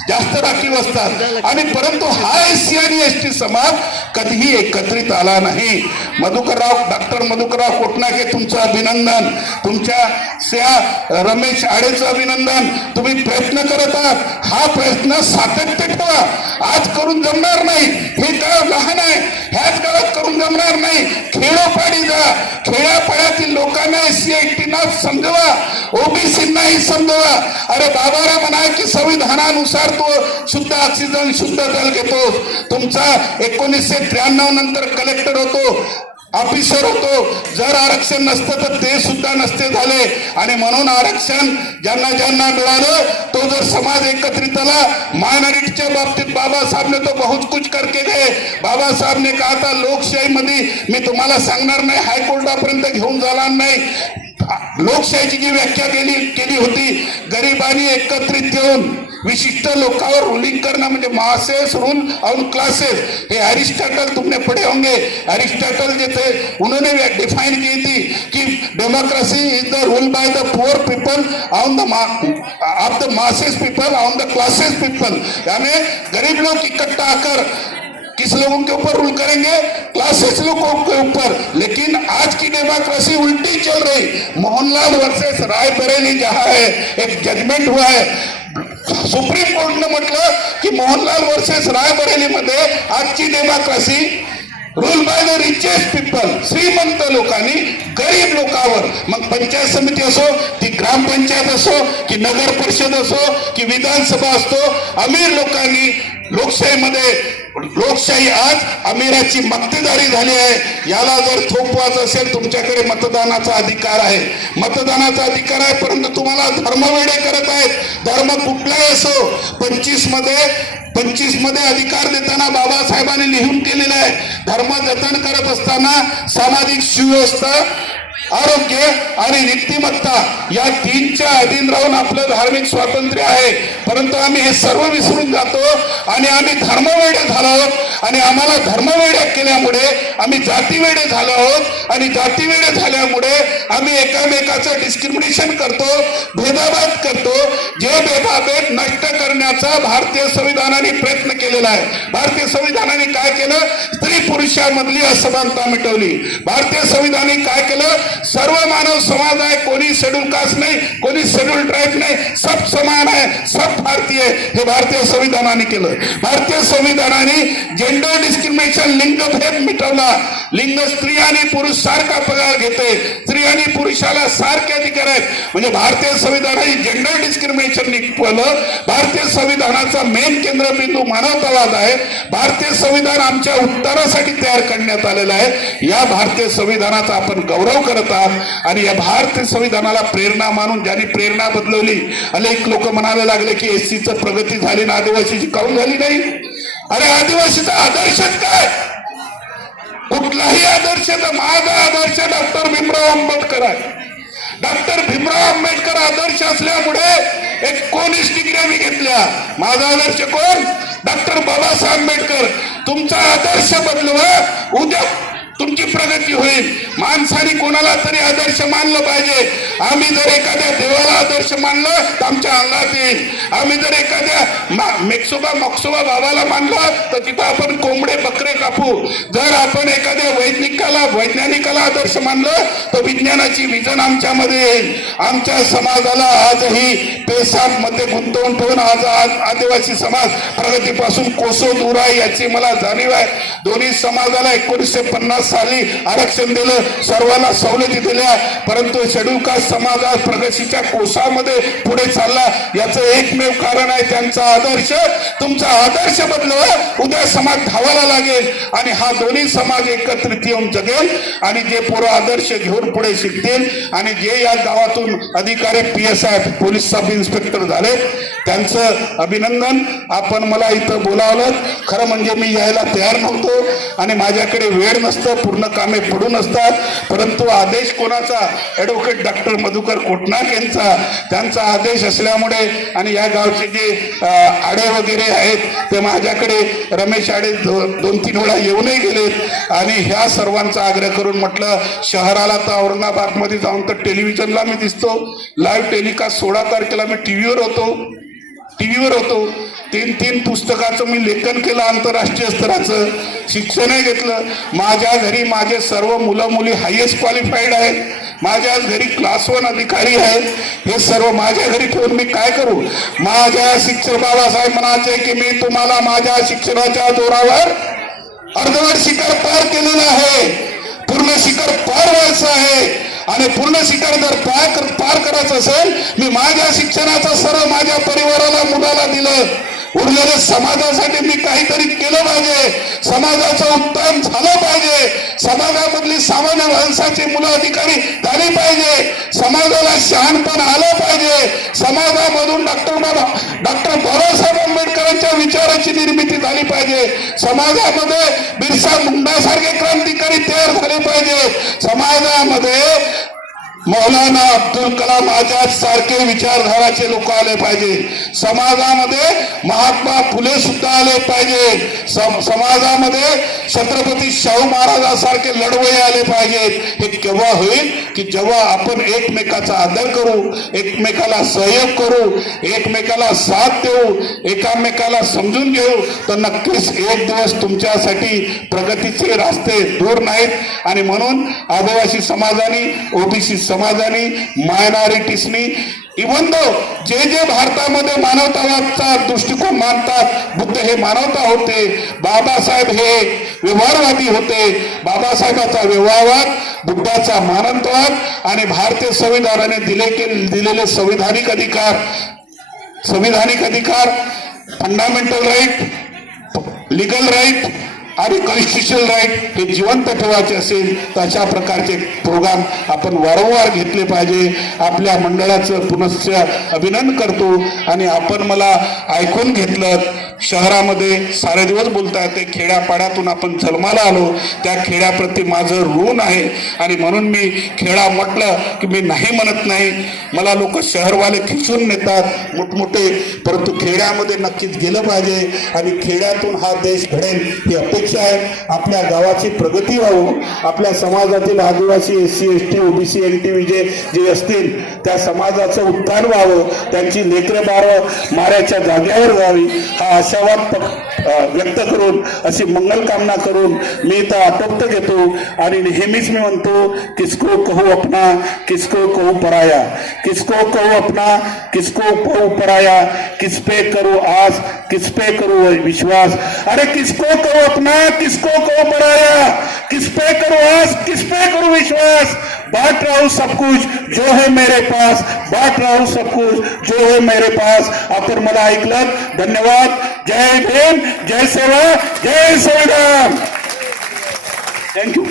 जास्त राखीव असतात. आणि परंतु हा SC आणि ST समाज कधीही एकत्रित आला नाही. डॉक्टर मधुकरराव कोटनाके तुमचं अभिनंदन, तुमच्या रमेश आडेचं अभिनंदन. तुम्ही प्रयत्न प्रयत्न करत आहात हा प्रयत्न सातत्य ठेवा. आज करून जमणार नाही, हे गाव लहान आहे, ह्याच गावात करून जमणार नाही. खेडोपाडी जा, खेड्यापाड्यातील लोकांना SC/ST समजवा, ओबीसींनाही समजवा. अरे बाबारा म्हणा की संविधानानुसार तो शुद्ध ऑक्सिजन शुद्ध जल घेतो. तुमचा 1993 नंतर कलेक्टर होतो, ऑफिसर होतो. जर आरक्षण नसतं तर ते सुद्धा नसते झाले. आणि म्हणून आरक्षण ज्यांना ज्यांना मिळालं तो जर समाज एकत्रित आला. मायनॉरिटीच्या बाबतीत बाबासाहेब ने तो बहुत कुछ करके गए. बाबासाहेब ने कहा था लोकशाही मध्ये मी तुम्हाला सांगणार नाही, हायकोर्टापर्यंत घेऊन जाणार नाही. लोकशाहीची जी व्याख्या केली होती, गरिबांनी एकत्रित येऊन विशिष्ट लोकांवर रूलिंग करना म्हणजे मासेस रूल ऑन क्लासेस. ये अरिस्टोटल तुमने पढ़े होंगे. अरिस्टोटल जो थे उन्होंने डिफाइन की थी कि democracy is the rule by the poor people on the of the masses people on the classes people. यानी गरीब लोग इकट्ठा आकर किस लोगों के ऊपर रूल करेंगे? क्लासेस लोगों के ऊपर. लेकिन आज की डेमोक्रेसी उल्टी चल रही. मोहनलाल वर्सेस रायबरेली जहां है एक जजमेंट हुआ है, सुप्रीम कोर्टने म्हटलं की मोहनलाल वर्सेस रायबरेली मध्ये आजची democracy rule by the richest people, श्रीमंत लोकांनी गरीब लोकांवर. मग पंचायत समिती असो की ग्रामपंचायत असो की नगर परिषद असो की विधानसभा असतो, अमीर लोकांनी लोकशाहीमध्ये लोकशाही आज अमीराची मक्तेदारी झाली आहे. याला जर थोपवायचं असेल तुमच्याकडे मतदानाचा अधिकार आहे, मतदानाचा अधिकार आहे. परंतु तुम्हाला धर्मवेडे करत आहेत. धर्म कुठलाही असो. 25 मध्ये अधिकार देताना बाबासाहेबांनी लिहून केलेलं आहे. धर्म जतन करत असताना सामाजिक सुव्यवस्था, आरोग्य आणि नीतिमत्ता या तीनच्या अधीन राहून आपलं धार्मिक स्वातंत्र्य आहे. परंतु आम्ही हे सर्व विसरून जातो आणि आम्ही धर्मवेडे झालो आहोत. आणि आम्हाला धर्मवेडे केल्यामुळे आम्ही जातीवेडे झालो आहोत. आणि जातीवेडे झाल्यामुळे आम्ही एकामेकाचं डिस्क्रिमिनेशन करतो, भेदाभेद करतो. जे भेदाभेद नष्ट करण्याचा भारतीय संविधानाने प्रयत्न केलेला आहे. भारतीय संविधानाने काय केलं? स्त्री पुरुषांमधली असमानता मिटवली. भारतीय संविधानाने काय केलं? सर्व मानव समाज आहे, कोणी शेड्यूल कास्ट नाही, कोणी शेड्यूल ट्राईब नाही, सब समान आहे, सब भारतीय. हे भारतीय संविधानाने केलं. भारतीय संविधानाने जेंडर डिस्क्रिमिनेशन, लिंगभेद मिटवला. लिंग स्त्री आणि पुरुष सारखा पगार घेते, स्त्री आणि पुरुषाला सारखे अधिकार आहेत. म्हणजे भारतीय संविधानाने जेंडर डिस्क्रिमिनेशन निघवलं. भारतीय संविधानाचा मेन केंद्रबिंदू मानवतावाद आहे. भारतीय संविधान आमच्या उत्तरासाठी तयार करण्यात आलेलं आहे. या भारतीय संविधानाचा आपण गौरव करत आहात. आणि या भारतीय संविधानाला प्रेरणा मानून ज्यांनी प्रेरणा बदलवली. अनेक लोक म्हणायला लागले की SC प्रगती झाली ना आदिवासीची काऊन झाली नाही? अरे आदिवासीचा आदर्शच काय? कुठलाही आदर्श तर माझा आदर्श डॉक्टर भीमराव आंबेडकर आहे. डॉक्टर भीमराव आंबेडकर आदर्श असल्यामुळे 19 डिग्र्या मी घेतल्या. माझा आदर्श कोण? डॉक्टर बाबासाहेब आंबेडकर. तुमचा आदर्श बदलवा, उद्या तुमची प्रगती होईल. माणसाने कोणाला तरी आदर्श मानलं पाहिजे. आम्ही जर एखाद्या देवाला आदर्श मानलं तर आमच्या अंगात येईल. आम्ही जर एखाद्या मक्सोबा बाबाला मानलं तर तिथं आपण कोंबडे बकरे कापू. जर आपण एखाद्या वैज्ञानिकाला आदर्श मानलं तर विज्ञानाची विजन आमच्यामध्ये येईल. आमच्या समाजाला आजही पेशामध्ये गुंतवून ठेवून आज आदिवासी समाज प्रगतीपासून कोसो दूर आहे याची मला जाणीव आहे. दोन्ही समाजाला 1950 साली आरक्षण दिलं, सर्वांना सवलती दिल्या. परंतु शेड्यूल कास्ट समाज आज प्रगतीच्या कोसामध्ये पुढे चालला. याचं एकमेव कारण आहे त्यांचा आदर्श. तुमचा आदर्श बदलवा, उद्या समाज धावायला लागेल आणि हा दोन्ही समाज एकत्रित येऊन जगेल. आणि जे पूर्व आदर्श घेऊन पुढे शिकतील आणि जे या गावातून अधिकारी PSI पोलीस सब इन्स्पेक्टर झाले त्यांचं अभिनंदन. आपण मला इथं बोलावलं. खरं म्हणजे मी यायला तयार नव्हतो आणि माझ्याकडे वेळ नसतं, पूर्ण कामे पडून असतात. परंतु आदेश कोणाचा? ॲडव्होकेट डॉक्टर मधुकर कोटनाक यांचा. त्यांचा आदेश असल्यामुळे आणि या गावचे जे आडे वगैरे आहेत ते माझ्याकडे रमेश आडे 2-3 वेळा येऊनही गेलेत. आणि ह्या सर्वांचा आग्रह करून म्हटलं शहराला तर औरंगाबादमध्ये जाऊन तर टेलिव्हिजनला मी दिसतो. लाईव्ह टेलिकास्ट 16 तारखेला मी टीव्हीवर होतो. 3 पुस्तकाचं मी लेखन केलं, आंतरराष्ट्रीय स्तराचं शिक्षणही घेतलं. माझ्या घरी माझे सर्व मुलं मुली हायेस्ट क्वालिफाईड आहेत. माझ्या घरी क्लास 1 अधिकारी आहे, हे सर्व माझ्या घरी ठेवून मी काय करू? माझ्या शिक्षक बाबासाहेब म्हणायचे की मी तुम्हाला माझ्या शिक्षणाच्या जोरावर अर्धवट शिखर पार केलेलं आहे, पूर्ण शिखर पार व्हायचं आहे. आणि पूर्ण शिखर जर पार करायचं असेल, मी माझ्या शिक्षणाचं सर्व माझ्या परिवाराला मुलाला दिलं. उरलेल्या समाजासाठी मी काहीतरी केलं पाहिजे, समाजाचं उत्थान झालं पाहिजे, समाजामधली सामान्य माणसाची मुलं अधिकारी झाली पाहिजे, समाजाला शहाणपण आलं पाहिजे, समाजामधून डॉक्टर बाबासाहेब आंबेडकरांच्या विचाराची निर्मिती झाली पाहिजे, समाजामध्ये बिरसा मुंडासारखे क्रांतिकारी तयार झाले पाहिजे, समाजामध्ये मौलाना अब्दुल कलाम आझाद सारखे विचारधाराचे लोक आले पाहिजे, समाजामध्ये महात्मा फुले सुद्धा आले पाहिजे, समाजामध्ये छत्रपती शाहू महाराजांसारखे लढवय्ये आले पाहिजेत. हे केव्हा होईल की जेव्हा आपण एकमेकाचा आदर करू, एकमेकाला सहयोग करू, एकमेकाला साथ देऊ, एकमेकाला समजून घेऊ, तर नक्कीच एक दिवस तुमच्यासाठी प्रगतीचे रस्ते दूर नाहीत. आणि म्हणून आदिवासी समाजाने, ओबीसी समाजाने, मायनॉरिटीजनी, इव्हन दो जे भारतामध्ये मानवतावादचा दृष्टिकोन मानतात, बुद्ध हे मानवता होते, बाबासाहेब हे व्यवहारवादी होते, बाबासाहेबाचा व्यवहारवाद, बुद्धाचा मानवतावाद आणि भारतीय संविधानाने दिलेले संविधानिक अधिकार, फंडामेंटल राईट, लिगल राईट आणि कॉन्स्टिट्युशनल राईट हे जिवंत ठेवायचे असेल तर अशा प्रकारचे प्रोग्राम आपण वारंवार घेतले पाहिजे. आपल्या मंडळाचं पुनश्च अभिनंदन करतो. आणि आपण मला ऐकून घेतलं, शहरामध्ये सारे दिवस बोलता येते, खेड्यापाड्यातून आपण जन्माला आलो, त्या खेड्याप्रती माझं ऋण आहे. आणि म्हणून मी खेडा म्हटलं की मी नाही म्हणत नाही, मला लोक शहरवाले खिचून नेतात मोठमोठे, परंतु खेड्यामध्ये नक्कीच गेलं पाहिजे आणि खेड्यातून हा देश घडेल ही अपेक्षा आहे. आपल्या गावाची प्रगती व्हावं, आपल्या समाजातील आदिवासी, SC ST OBC NT जे असतील त्या समाजाचं उत्थान व्हावं, त्यांची लेकरं बाळ माऱ्याच्या जागेवर जावी, हा आशावाद व्यक्त करून, अशी मंगलकामना करून मी इथं आटोपत घेतो. आणि नेहमीच मी म्हणतो, किसको कहू अपना, किसको कहू पराया, किसको कहू अपना, किसको कहू पराया, किस पे करू आस, किस पे करू विश्वास. अरे किसको कहू अपना, किसको कहू पराया, किस पे करू आस, किस पे करू विश्वास. बांट रहा हूं सब कुछ जो है मेरे पास, बांट रहा हूं सब कुछ जो है मेरे पास. आपण मला ऐकलं, धन्यवाद. जय भीम, जय सेवा, जय संविधान. थँक्यू.